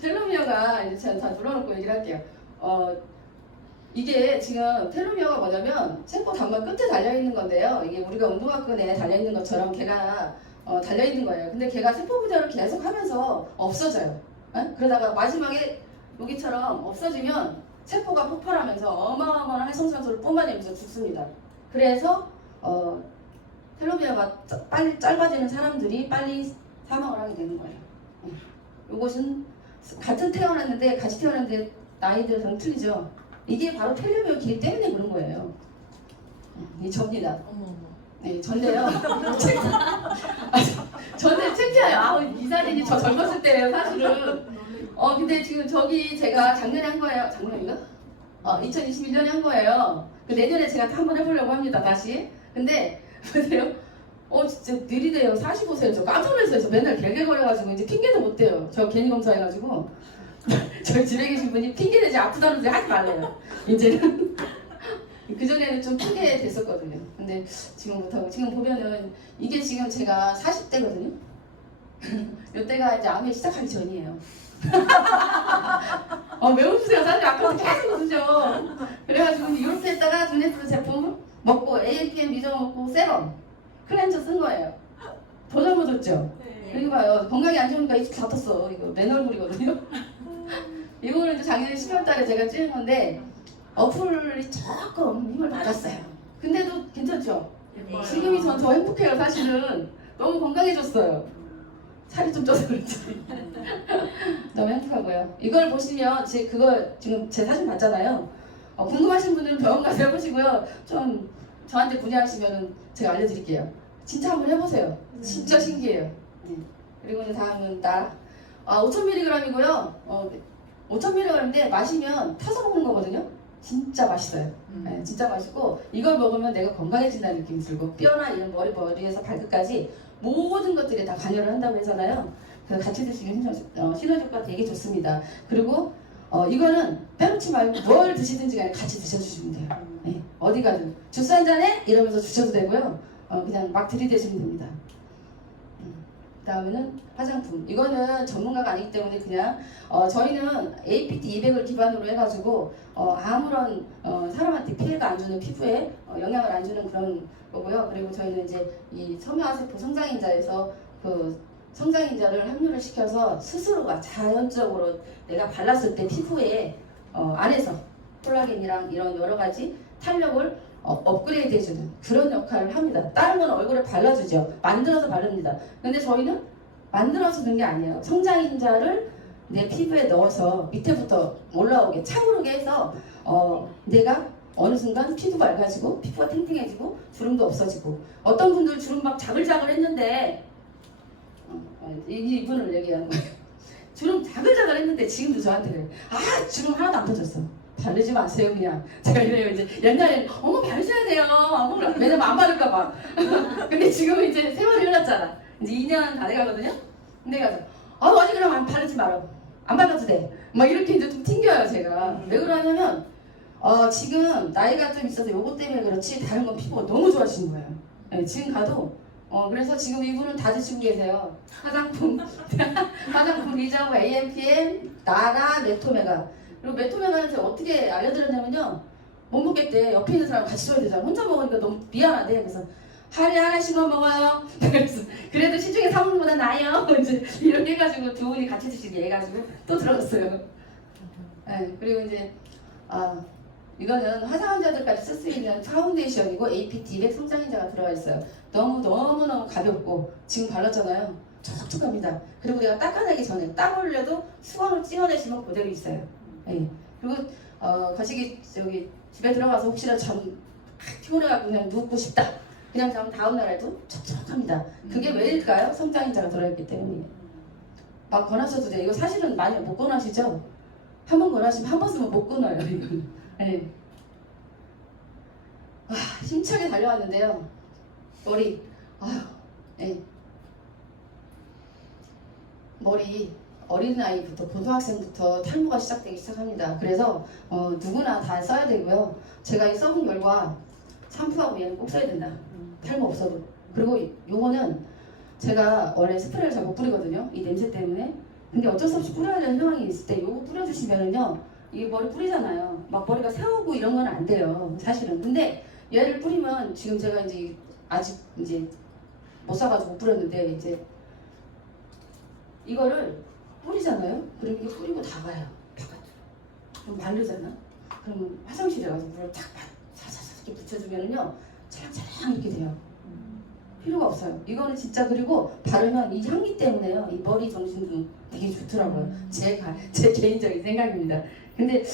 텔로미어가 이제 제가 다 눌러놓고 얘기를 할게요. 이게 지금 텔로미어가 뭐냐면 세포 단말 끝에 달려있는 건데요. 이게 우리가 운동화끈에 달려있는 것처럼 걔가 달려있는 거예요. 근데 걔가 세포 부자를 계속 하면서 없어져요. 그러다가 마지막에 여기처럼 없어지면 세포가 폭발하면서 어마어마한 활성산소를 뿜어내면서 죽습니다. 그래서 텔로미어가 빨리 짧아지는 사람들이 빨리 사망을 하게 되는 거예요. 이것은 같이 태어났는데 나이들은 틀리죠. 이게 바로 텔로미어 길 때문에 그런 거예요. 이 접니다. 네, 전데요. 전데 창피해요. 이 사진이 저 젊었을 때예요, 사실은. 근데 지금 저기 제가 작년에 한 거예요. 작년인가? 2021년에 한 거예요. 내년에 제가 한번 해보려고 합니다, 다시. 근데 보세요. 진짜 느리대요. 45세요. 저 깜짝 놀랐어요. 저 맨날 갤갤거려가지고 이제 핑계도 못 대요. 저 괜히 검사해가지고. 저희 집에 계신 분이 핑계대지 아프다는 소리 하지 말래요. 이제는. 그전에는 좀 핑계 됐었거든요. 근데 지금 못하고. 지금 보면은 이게 지금 제가 40대거든요. 이때가 이제 암에 시작하기 전이에요. 매운수가 사실 아까부터 계속 웃으죠. 그래가지고 이렇게 했다가 두네스 제품 먹고 AMPM 미정 먹고 세럼 클렌저 쓴 거예요. 더 젊어졌죠? 네. 여기 봐요. 건강이 안 좋으니까 입술 다 떴어. 이거 맨 얼굴이거든요. 이거는 이제 작년 12월 달에 제가 찍은 건데 어플이 조금 힘을 받았어요. 근데도 괜찮죠? 지금이 전 더 행복해요. 사실은 너무 건강해졌어요. 살이 좀 쪄서 그렇지. 너무 행복하고요. 이걸 보시면 그걸 지금 제 사진 봤잖아요. 궁금하신 분들은 병원 가서 해보시고요. 좀 저한테 문의하시면 제가 알려드릴게요. 진짜 한번 해보세요. 진짜 신기해요. 네. 그리고 이제 다음은 나 5,000mg이고요. 5,000mg인데 마시면 타서 먹는 거거든요. 진짜 맛있어요. 네, 진짜 맛있고 이걸 먹으면 내가 건강해진다는 느낌이 들고 뼈나 이런 머리에서 발끝까지 모든 것들이 다 관여를 한다고 했잖아요. 그래서 같이 드시면 시너지가 되게 좋습니다. 그리고 이거는 빼놓지 말고 뭘 드시든지 간에 같이 드셔주시면 돼요. 네, 어디 가든 주스 한 잔에 이러면서 주셔도 되고요. 그냥 막 들이대시면 됩니다. 그 다음에는 화장품. 이거는 전문가가 아니기 때문에 그냥 저희는 APT 200을 기반으로 해가지고 아무런 사람한테 피해가 안 주는 피부에 영향을 안 주는 그런 거고요. 그리고 저희는 이제 이 섬유화세포 성장인자에서 그 성장인자를 함유를 시켜서 스스로가 자연적으로 내가 발랐을 때 피부에 안에서 콜라겐이랑 이런 여러 가지 탄력을 업그레이드 해주는 그런 역할을 합니다. 다른 건 얼굴에 발라주죠. 만들어서 바릅니다. 근데 저희는 만들어서 넣는 게 아니에요. 성장인자를 내 피부에 넣어서 밑에부터 올라오게 차오르게 해서 내가 어느 순간 피부가 맑아지고 피부가 탱탱해지고 주름도 없어지고 어떤 분들 주름 막 자글자글 했는데 이분을 얘기하는 거예요. 주름 자글자글 했는데 지금도 저한테 그래요. 주름 하나도 안 터졌어. 바르지 마세요 그냥. 제가 이래요. 이제 옛날에는 바르셔야 돼요. 왜냐면 안 바를까봐. 근데 지금은 이제 세월이 흘렀잖아. 이제 2년 다 돼가거든요. 근데 가서 어디 그럼 안 바르지 말어. 안 발라도 돼. 막 이렇게 이제 좀 튕겨요 제가. 왜 그러냐면 지금 나이가 좀 있어서 요거 때문에 그렇지 다른 건 피부가 너무 좋아지신 거예요. 네, 지금 가도 그래서 지금 이분은 다 드시고 계세요. 화장품 화장품 리자고 AMPM 나라 메토메가. 그리고 메토메가는 제가 어떻게 알려드렸냐면요, 못 먹겠대. 옆에 있는 사람 같이 줘야 되잖아. 혼자 먹으니까 너무 미안하대. 그래서 하루에 하나씩만 먹어요. 그래서 그래도 시중에 사 먹는 것보다 나아요. 이제 이렇게 해가지고 두 분이 같이 드시게 해가지고 또 들어갔어요. 네, 그리고 이제 이거는 화상 환자들까지 쓸 수 있는 파운데이션이고 APT 200 성장인자가 들어가 있어요. 너무너무 가볍고 지금 발랐잖아요. 촉촉합니다. 그리고 내가 닦아내기 전에 땀 흘려도 수건을 찍어내시면 그대로 있어요. 네. 그리고 거시기 저기 집에 들어가서 혹시나 피곤해가지고 그냥 눕고 싶다. 그냥 자면 다음 날에도 촉촉합니다. 그게 왜일까요? 성장인자가 들어있기 때문이에요. 막 권하셔도 돼요. 이거 사실은 많이 못 권하시죠? 한 번 권하시면 한 번 쓰면 못 끊어요. 이거는. 네. 힘차게 달려왔는데요. 머리, 네. 머리 어린아이부터 고등학생부터 탈모가 시작되기 시작합니다. 그래서 누구나 다 써야 되고요. 제가 이 써본 결과 샴푸하고 얘는 꼭 써야 된다. 탈모 없어도. 그리고 요거는 제가 원래 스프레이를 잘 못 뿌리거든요. 이 냄새 때문에. 근데 어쩔 수 없이 뿌려야 되는 상황이 있을 때 요거 뿌려주시면은요, 이게 머리 뿌리잖아요. 막 머리가 세우고 이런 건 안 돼요, 사실은. 근데 얘를 뿌리면 지금 제가 이제 아직 이제 못 사가지고 못 뿌렸는데 이제 이거를 뿌리잖아요. 그럼 이게 뿌리고 다 가요. 바깥으로. 그럼 마르잖아. 그러면 화장실에 가서 물을 탁 사사사 이렇게 붙여주면은요, 차랑차랑 이렇게 돼요. 필요가 없어요. 이거는 진짜. 그리고 바르면 이 향기 때문에요, 이 머리 정신도 되게 좋더라고요. 제 개인적인 생각입니다. 근데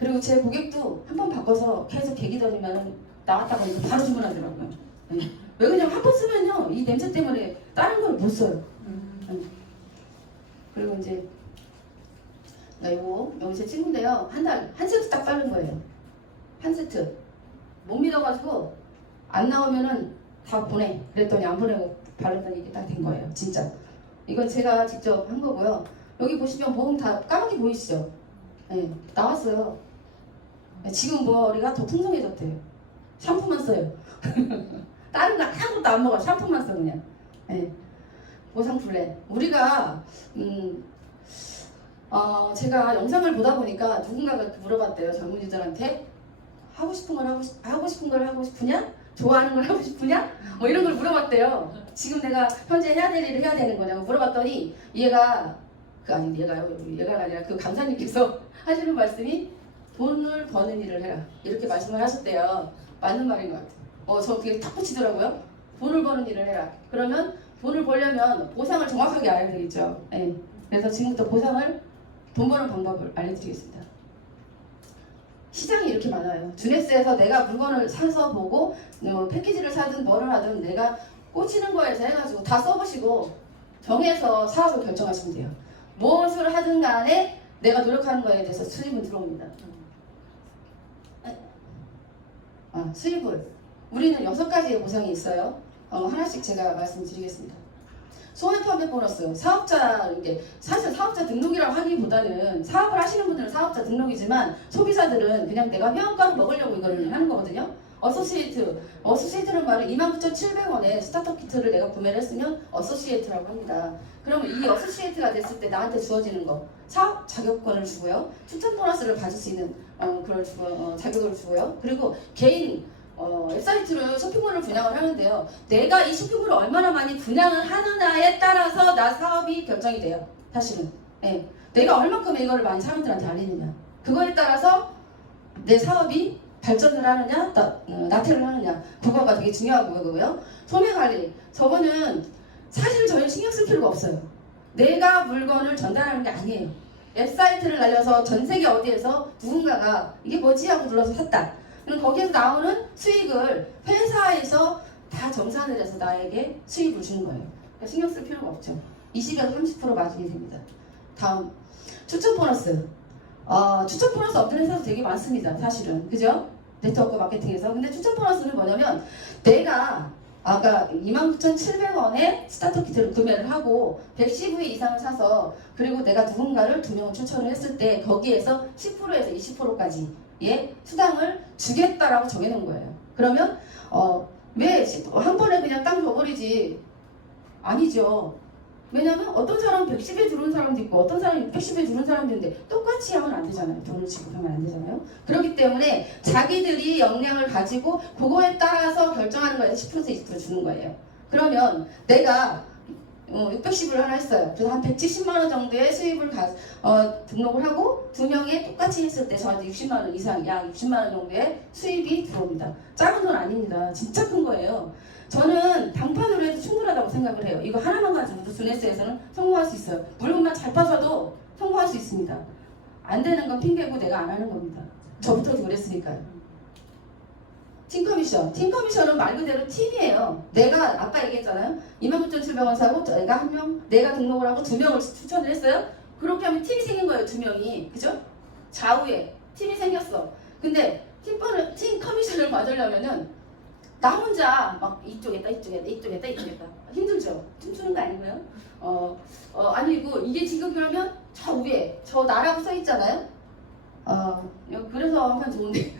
그리고 제 고객도 한 번 바꿔서 계속 개기더니면 나왔다가 이거 바로 주문하더라고요. 네. 왜 그냥 한 번 쓰면요, 이 냄새 때문에 다른 걸 못 써요. 그리고 이제 이거 여기 제 친구인데요, 한 세트 딱 바른 거예요. 한 세트. 못 믿어가지고 안 나오면은 다 보내. 그랬더니 안 보내고 바르더니 이게 딱 된 거예요. 진짜. 이건 제가 직접 한 거고요. 여기 보시면 보험 다 까맣게 보이시죠? 네, 나왔어요. 지금 머리가 더 풍성해졌대요. 샴푸만 써요. 다른 거 아무것도 안 먹어요. 샴푸만 써 그냥. 네. 보상 플랜. 우리가 제가 영상을 보다 보니까 누군가가 물어봤대요, 젊은이들한테. 하고 싶은 걸 하고 싶으냐? 좋아하는 걸 하고 싶으냐? 뭐 이런 걸 물어봤대요. 지금 내가 현재 해야 될 일을 해야 되는 거냐고 물어봤더니 얘가 얘가 아니라 그 강사님께서 하시는 말씀이 돈을 버는 일을 해라, 이렇게 말씀을 하셨대요. 맞는 말인 것 같아요. 저 되게 탁 붙이더라고요. 돈을 버는 일을 해라. 그러면 돈을 벌려면 보상을 정확하게 알아야 되겠죠. 네. 그래서 지금부터 돈 버는 방법을 알려드리겠습니다. 시장이 이렇게 많아요. 주네스에서 내가 물건을 사서 보고 패키지를 사든 뭐를 하든 내가 꽂히는 거에서 해가지고 다 써보시고 정해서 사업을 결정하시면 돼요. 무엇을 하든 간에 내가 노력하는 거에 대해서 수입은 들어옵니다. 수입을 우리는 6가지의 보상이 있어요. 하나씩 제가 말씀드리겠습니다. 소매판매 보너스, 사실 사업자 등록이라고 하기보다는 사업을 하시는 분들은 사업자 등록이지만 소비자들은 그냥 내가 회원가로 먹으려고 이거를 하는 거거든요. 어소시에이트는 말은 29,700원에 스타터 키트를 내가 구매를 했으면 어소시에이트라고 합니다. 그러면 이 어소시에이트가 됐을 때 나한테 주어지는 거, 사업 자격권을 주고요, 추천 보너스를 받을 수 있는 자격을 주고요, 그리고 개인 웹사이트를 쇼핑몰을 분양을 하는데요, 내가 이 쇼핑몰을 얼마나 많이 분양을 하느냐에 따라서 나 사업이 결정이 돼요. 사실은 내가 얼마큼 이거를 많이 사람들한테 알리느냐, 그거에 따라서 내 사업이 발전을 하느냐 나태를 하느냐, 그거가 되게 중요한 거고요. 소매 관리, 저거는 사실 저희는 신경 쓸 필요가 없어요. 내가 물건을 전달하는 게 아니에요. 웹사이트를 날려서 전 세계 어디에서 누군가가 이게 뭐지 하고 눌러서 샀다. 그럼 거기에서 나오는 수익을 회사에서 다 정산을 해서 나에게 수익을 주는 거예요. 그러니까 신경 쓸 필요가 없죠. 20에서 30% 마진이 됩니다. 다음, 추천 보너스. 추천 보너스 없는 회사도 되게 많습니다. 사실은. 그죠? 네트워크 마케팅에서. 근데 추천 보너스는 뭐냐면 내가 아까 29,700원에 스타터 키트를 구매를 하고 110V 이상을 사서, 그리고 내가 누군가를 2명을 추천을 했을 때 거기에서 10%에서 20%까지 수당을 주겠다라고 정해놓은 거예요. 그러면 왜 한 번에 그냥 땅 줘버리지? 아니죠. 왜냐면 어떤 사람은 110에 들어온 사람도 있고 어떤 사람은 610에 들어온 사람도 있는데 똑같이 하면 안 되잖아요. 돈을 지급하면 안 되잖아요. 그렇기 때문에 자기들이 역량을 가지고 그거에 따라서 결정하는 거에서 10% 20% 주는 거예요. 그러면 내가 610을 하나 했어요. 그래서 한 170만 원 정도의 수입을 등록을 하고 두 명이 똑같이 했을 때 저한테 60만 원 이상, 약 60만 원 정도의 수입이 들어옵니다. 작은 돈 아닙니다. 진짜 큰 거예요. 저는 단판으로 해도 충분하다고 생각을 해요. 이거 하나만 가지고도 스네스에서는 성공할 수 있어요. 물건만 잘 파셔도 성공할 수 있습니다. 안 되는 건 핑계고 내가 안 하는 겁니다. 저부터도 그랬으니까요. 팀커미션. 팀커미션은 말 그대로 팀이에요. 내가 아까 얘기했잖아요. 29,700원 사고 내가 등록을 하고 2명을 추천을 했어요. 그렇게 하면 팀이 생긴 거예요. 2명이. 그죠? 좌우에 팀이 생겼어. 근데 팀 커미션을 받으려면은 나 혼자 막 이쪽에다 힘들죠? 춤추는 거 아니고요. 아니고 이게 지금 그러면 저 위에 저 나라고 써 있잖아요. 그래서 하면 좋은데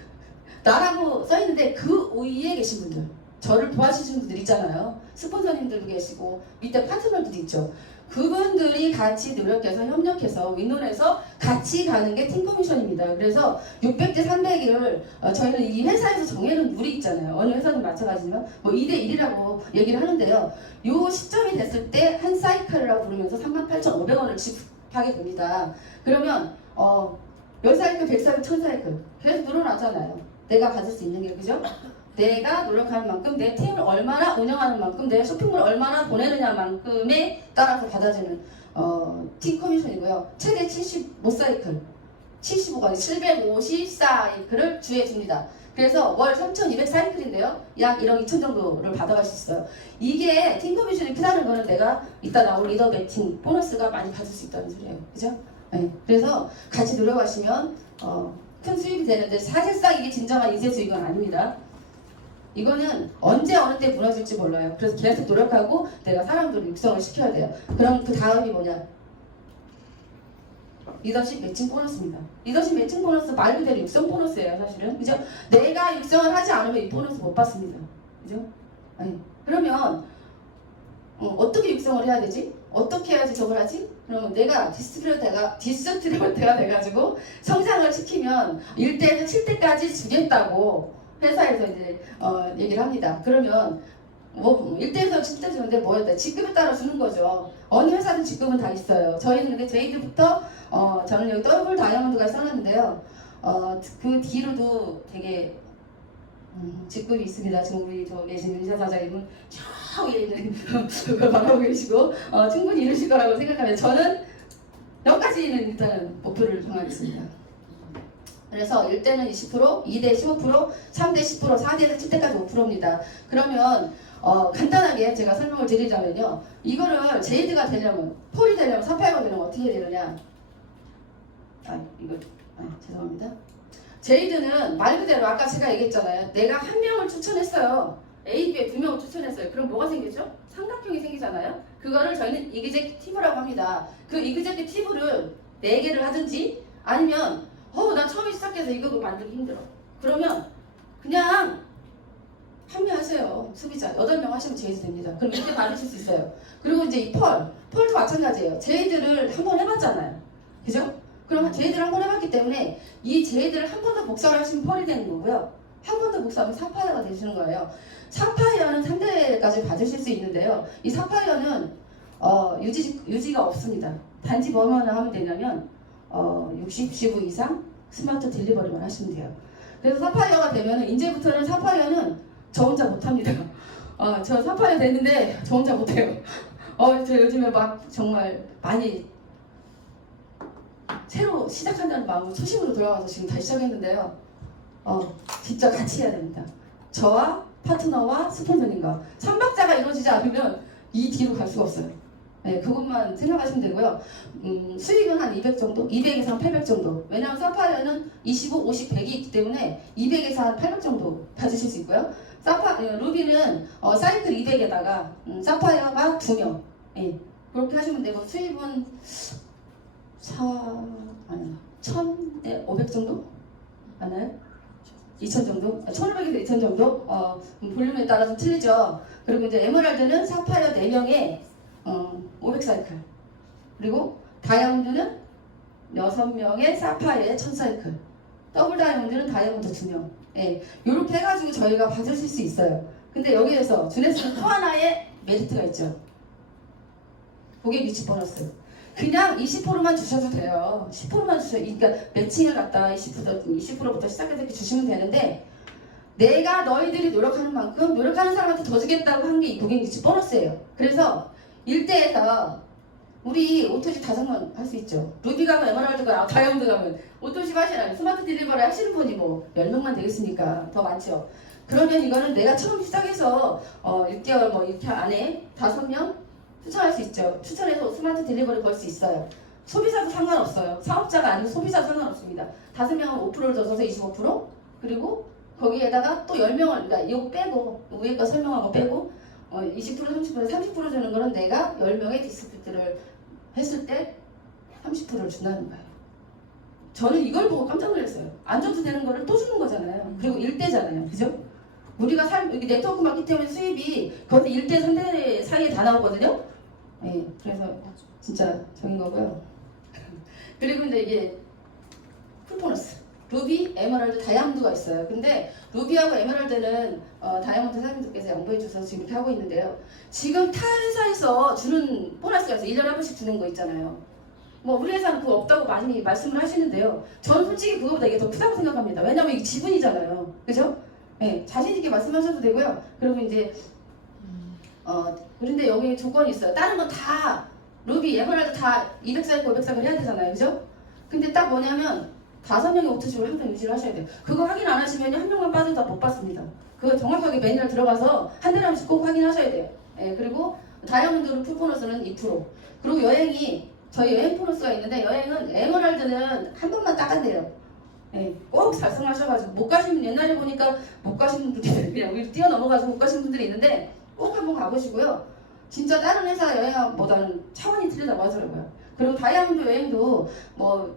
나라고 써 있는데 그 위에 계신 분들, 저를 도와주시는 분들 있잖아요. 스폰서님들도 계시고 밑에 파트너들도 있죠. 그분들이 같이 노력해서 협력해서 윈논해서 같이 가는 게 팀커미션입니다. 그래서 600대 300을 저희는 이 회사에서 정해놓은 룰이 있잖아요. 어느 회사는 마찬가지지만 뭐 2대 1이라고 얘기를 하는데요. 요 시점이 됐을 때 한 사이클이라고 부르면서 38,500원을 지급하게 됩니다. 그러면 10사이클, 100사이클, 1000사이클 계속 늘어나잖아요. 내가 받을 수 있는 게, 그죠? 내가 노력하는 만큼, 내 팀을 얼마나 운영하는 만큼, 내 쇼핑몰을 얼마나 보내느냐만큼에 따라서 받아지는 팀 커미션이고요. 최대 75사이클, 75가 750사이클을 주에 줍니다. 그래서 월 3,200사이클인데요. 약 1억 2천 정도를 받아갈 수 있어요. 이게 팀 커미션이 크다는 거는 내가 이따 나올 리더 매칭 보너스가 많이 받을 수 있다는 소리예요. 그죠? 네. 그래서 같이 노력하시면 큰 수입이 되는데 사실상 이게 진정한 인쇄 수익은 아닙니다. 이거는 언제 어느 때 무너질지 몰라요. 그래서 계속 노력하고 내가 사람들을 육성을 시켜야 돼요. 그럼 그 다음이 뭐냐? 리더십 매칭 보너스입니다. 리더십 매칭 보너스 말 그대로 육성 보너스예요, 사실은. 그죠? 내가 육성을 하지 않으면 이 보너스 못 받습니다. 그죠? 아니, 그러면 어떻게 육성을 해야 되지? 어떻게 해야지 저걸 하지? 그러면 내가 디스트리뷰터가 돼가지고 성장을 시키면 1대에서 7대까지 주겠다고 회사에서 이제 얘기를 합니다. 그러면 뭐 1대에서 7대 주는데 뭐였다? 직급에 따라 주는 거죠. 어느 회사든 직급은 다 있어요. 저희는 근데 제이드부터 저는 여기 더블 다이아몬드가 써놨는데요. 그 뒤로도 되게 직급이 있습니다. 지금 우리 저 계신 의사 사장님은 저 위에 있는 그걸 바라보고 계시고 충분히 이루실 거라고 생각하면 저는 여기까지는 일단은 목표를 정하겠습니다. 그래서 1대는 20%, 2대 15%, 3대 10%, 4대에서 7대까지 5%입니다. 그러면 간단하게 제가 설명을 드리자면요. 이거를 제이드가 되려면, 폴이 되려면, 사파이어가 되려면 어떻게 해야 되느냐. 죄송합니다. 제이드는 말 그대로 아까 제가 얘기했잖아요. 내가 한 명을 추천했어요. A, B에 2명을 추천했어요. 그럼 뭐가 생기죠? 삼각형이 생기잖아요. 그거를 저희는 이그제큐티브라고 합니다. 그 이그제큐티브를 4개를 하든지 아니면 나 처음에 시작해서 이거 만들기 힘들어. 그러면 그냥 판매하세요. 소비자 8명 하시면 제이드 됩니다. 그럼 이렇게 받으실 수 있어요. 그리고 이제 이 펄도 마찬가지예요. 제이드를 한번 해봤잖아요. 그죠? 그럼 제이드를 한번 해봤기 때문에 이 제이드를 한 번 더 복사를 하시면 펄이 되는 거고요. 한 번 더 복사하면 사파이어가 되시는 거예요. 사파이어는 3대까지 받으실 수 있는데요. 이 사파이어는 유지가 없습니다. 단지 뭐만 하면 되냐면 60시부 이상 스마트 딜리버리만 하시면 돼요. 그래서 사파이어가 되면 이제부터는 사파이어는 저 혼자 못합니다. 저 사파이어 됐는데 저 혼자 못해요. 저 요즘에 막 정말 많이 새로 시작한다는 마음으로 초심으로 돌아가서 지금 다시 시작했는데요. 진짜 같이 해야 됩니다. 저와 파트너와 스폰서님과 3박자가 이루어지지 않으면 이 뒤로 갈 수가 없어요. 네, 그것만 생각하시면 되고요. 수익은 한 200 정도? 200에서 한 800 정도. 왜냐하면 사파이어는 25, 50, 100이 있기 때문에 200에서 한 800 정도 받으실 수 있고요. 루비는 사이클 200에다가 사파이어가 2명. 네, 그렇게 하시면 되고 수입은 1,500 정도? 맞나요? 2,000 정도? 1,500에서 2,000 정도? 볼륨에 따라 좀 틀리죠. 그리고 이제 에메랄드는 사파이어 4명에 500사이클. 그리고 다이아몬드는 6명의 사파이어에 1000사이클. 더블 다이아몬드는 다이아몬드 2명. 예, 이렇게 해가지고 저희가 받으실 수 있어요. 근데 여기에서 주네스는 또 하나의 메리트가 있죠. 고객 유치 보너스. 그냥 20%만 주셔도 돼요. 10%만 주셔. 그러니까 매칭을 갖다 20%부터 시작해서 이렇게 주시면 되는데 내가 너희들이 노력하는 만큼 노력하는 사람한테 더 주겠다고 한 게 이 고객 유치 보너스예요. 그래서 1대에서 우리 오토십 5명 할 수 있죠. 루비 가면 에메랄드 가면 다이아몬드 가면 오토십 하시라면 스마트 딜리버리 하시는 분이 뭐 10명만 되겠습니까? 더 많죠. 그러면 이거는 내가 처음 시작해서 6개월 뭐 이렇게 안에 5명 추천할 수 있죠. 추천해서 스마트 딜리버리 걸 수 있어요. 소비자도 상관없어요. 사업자가 아니고 소비자도 상관없습니다. 5명은 5%를 더 줘서 25%, 그리고 거기에다가 또 10명을, 그러니까 이거 빼고 위에 거 설명한 거 빼고 20%, 30% 주는 거는 내가 10명의 디스트리뷰터를 했을 때 30%를 준다는 거예요. 저는 이걸 보고 깜짝 놀랐어요. 안 줘도 되는 거를 또 주는 거잖아요. 그리고 1대잖아요. 그죠? 우리가 여기 네트워크 마케팅 때문에 수입이 거의 1대, 3대 사이에 다 나오거든요. 네, 그래서 진짜 적인 거고요. 그리고 이제 이게 풀보너스. 루비, 에메랄드, 다이아몬드가 있어요. 근데 루비하고 에메랄드는 다이아몬드 사장님들께서 양보해 주셔서 지금 이렇게 하고 있는데요. 지금 타 회사에서 주는 보너스가 있어요. 1년에 한 번씩 주는 거 있잖아요. 뭐 우리 회사는 그거 없다고 많이 말씀을 하시는데요. 저는 솔직히 그거보다 이게 더 크다고 생각합니다. 왜냐면 이게 지분이잖아요. 그죠? 네, 자신 있게 말씀하셔도 되고요. 그리고 이제 그런데 여기 조건이 있어요. 다른 건 다 루비, 에메랄드 다 200사이클, 500사이클 해야 되잖아요. 그죠? 근데 딱 뭐냐면 5명의 오토십을 항상 유지를 하셔야 돼요. 그거 확인 안 하시면 한 명만 빠져도 못 받습니다. 그거 정확하게 매뉴얼 들어가서 한 달에 한 번씩 꼭 확인하셔야 돼요. 예, 그리고 다이아몬드로 풀보너스는 2%. 그리고 여행이 저희 여행 보너스가 있는데 여행은 에메랄드는 한 번만 따간대요. 예, 꼭 달성하셔가지고 못 가시면 옛날에 보니까 못 가신 분들이 그냥 위로 뛰어넘어가서 못 가신 분들이 있는데 꼭 한번 가보시고요. 진짜 다른 회사 여행보다는 차원이 틀리다고 하더라고요. 그리고 다이아몬드 여행도 뭐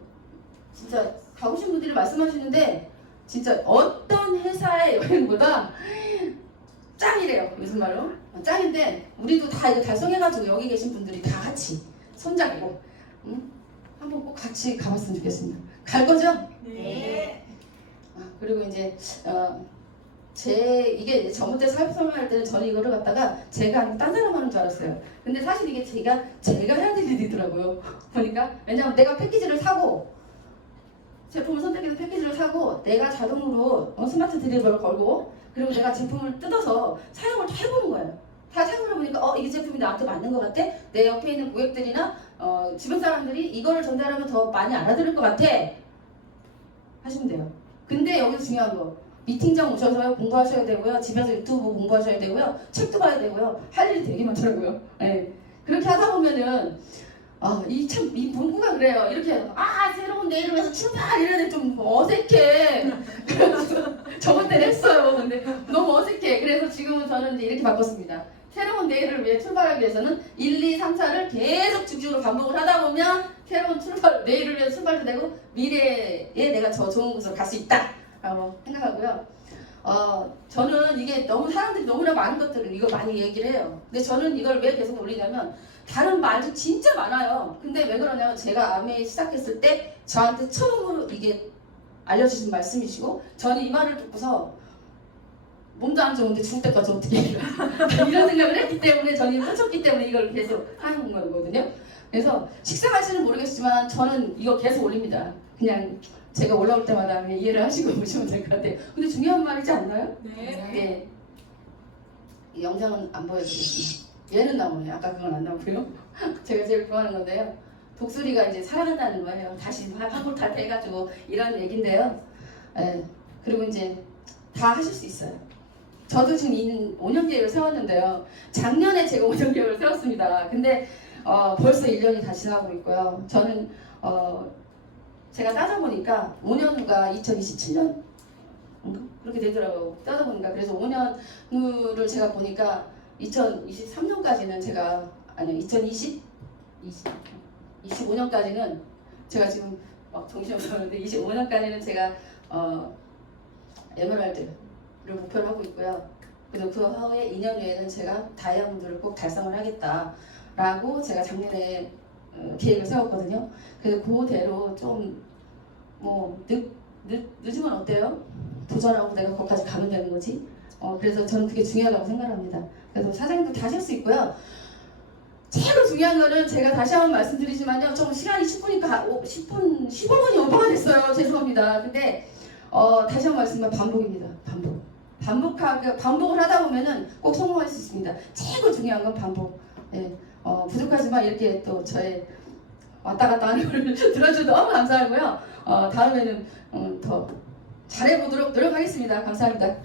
진짜 가보신 분들이 말씀하시는데 진짜 어떤 회사의 여행보다 짱이래요. 무슨 말로? 짱인데 우리도 다 이거 달성해가지고 여기 계신 분들이 다 같이 손잡고 한번 꼭 같이 가봤으면 좋겠습니다. 갈 거죠? 네. 그리고 이제 이게 전부터 사업 설명할 때는 저는 이거를 갖다가 제가 아니고 딴 사람 하는 줄 알았어요. 근데 사실 이게 제가 해야 될 일이더라고요. 보니까 왜냐면 내가 패키지를 사고 제품을 선택해서 패키지를 사고 내가 자동으로 스마트 드리버를 걸고 그리고 내가 제품을 뜯어서 사용을 다 해보는 거예요. 다 사용을 해보니까 이 제품이 나한테 맞는 것 같아. 내 옆에 있는 고객들이나 주변 사람들이 이거를 전달하면 더 많이 알아들을 것 같아 하시면 돼요. 근데 여기서 중요한 거 미팅장 오셔서 공부하셔야 되고요. 집에서 유튜브 공부하셔야 되고요. 책도 봐야 되고요. 할 일이 되게 많더라고요. 네. 그렇게 하다 보면은 이 문구가 그래요. 이렇게 새로운 내 이름에서 출발 이러는데 좀 어색해. 그래서 저번 때는 했어요. 근데 너무 어색해. 그래서 지금은 저는 이제 이렇게 바꿨습니다. 새로운 내일을 위해 출발하기 위해서는 1, 2, 3, 4를 계속 주기적으로 반복을 하다 보면 새로운 내일을 위해 출발도 되고 미래에 내가 저 좋은 곳으로 갈 수 있다 라고 생각하고요. 저는 이게 사람들이 너무나 많은 것들을 이거 많이 얘기를 해요. 근데 저는 이걸 왜 계속 올리냐면 다른 말도 진짜 많아요. 근데 왜 그러냐면 제가 아메이 시작했을 때 저한테 처음으로 이게 알려주신 말씀이시고 저는 이 말을 듣고서 몸도 안 좋은데 죽을 때까지 어떻게 이런 생각을 했기 때문에 저는 꽂혔기 때문에 이걸 계속 하는 거거든요. 그래서 식상할지는 모르겠지만 저는 이거 계속 올립니다. 그냥 제가 올라올 때마다 이해를 하시고 보시면 될 것 같아요. 근데 중요한 말이지 않나요? 네. 이 영상은 안 보여드리겠습니다. 얘는 나오네요. 아까 그건 안 나오고요. 제가 제일 좋아하는 건데요. 독수리가 이제 살아간다는 거예요. 다시 한골 탈 때 해가지고 이런 얘기인데요. 그리고 이제 다 하실 수 있어요. 저도 지금 5년 계획을 세웠는데요. 작년에 제가 5년 계획을 세웠습니다. 근데 벌써 1년이 다 지나고 있고요. 저는 제가 따져보니까 5년 후가 2027년 그렇게 되더라고요. 따져보니까 그래서 5년 후를 제가 보니까 2023년까지는 제가 25년까지는 제가 지금 막 정신없었는데 25년까지는 제가 에메랄드를 목표로 하고 있고요. 그리고 그 후에 2년 후에는 제가 다이아몬드를 꼭 달성을 하겠다라고 제가 작년에 계획을 세웠거든요. 그래서 그대로 좀 뭐 늦으면 어때요? 도전하고 내가 거기까지 가면 되는 거지. 그래서 저는 그게 중요하다고 생각합니다. 그래서 사장님도 다 하실 수 있고요. 최고 중요한 거는 제가 다시 한번 말씀드리지만요. 좀 시간이 10분이니까 10분, 15분이 오버가 됐어요. 죄송합니다. 근데 다시 한번 말씀드리면 반복입니다. 반복을 하다 보면은 꼭 성공할 수 있습니다. 최고 중요한 건 반복. 예, 부족하지만 이렇게 또 저의 왔다 갔다 하는 걸 들어줘도 너무 감사하고요. 다음에는 더 잘해보도록 노력하겠습니다. 감사합니다.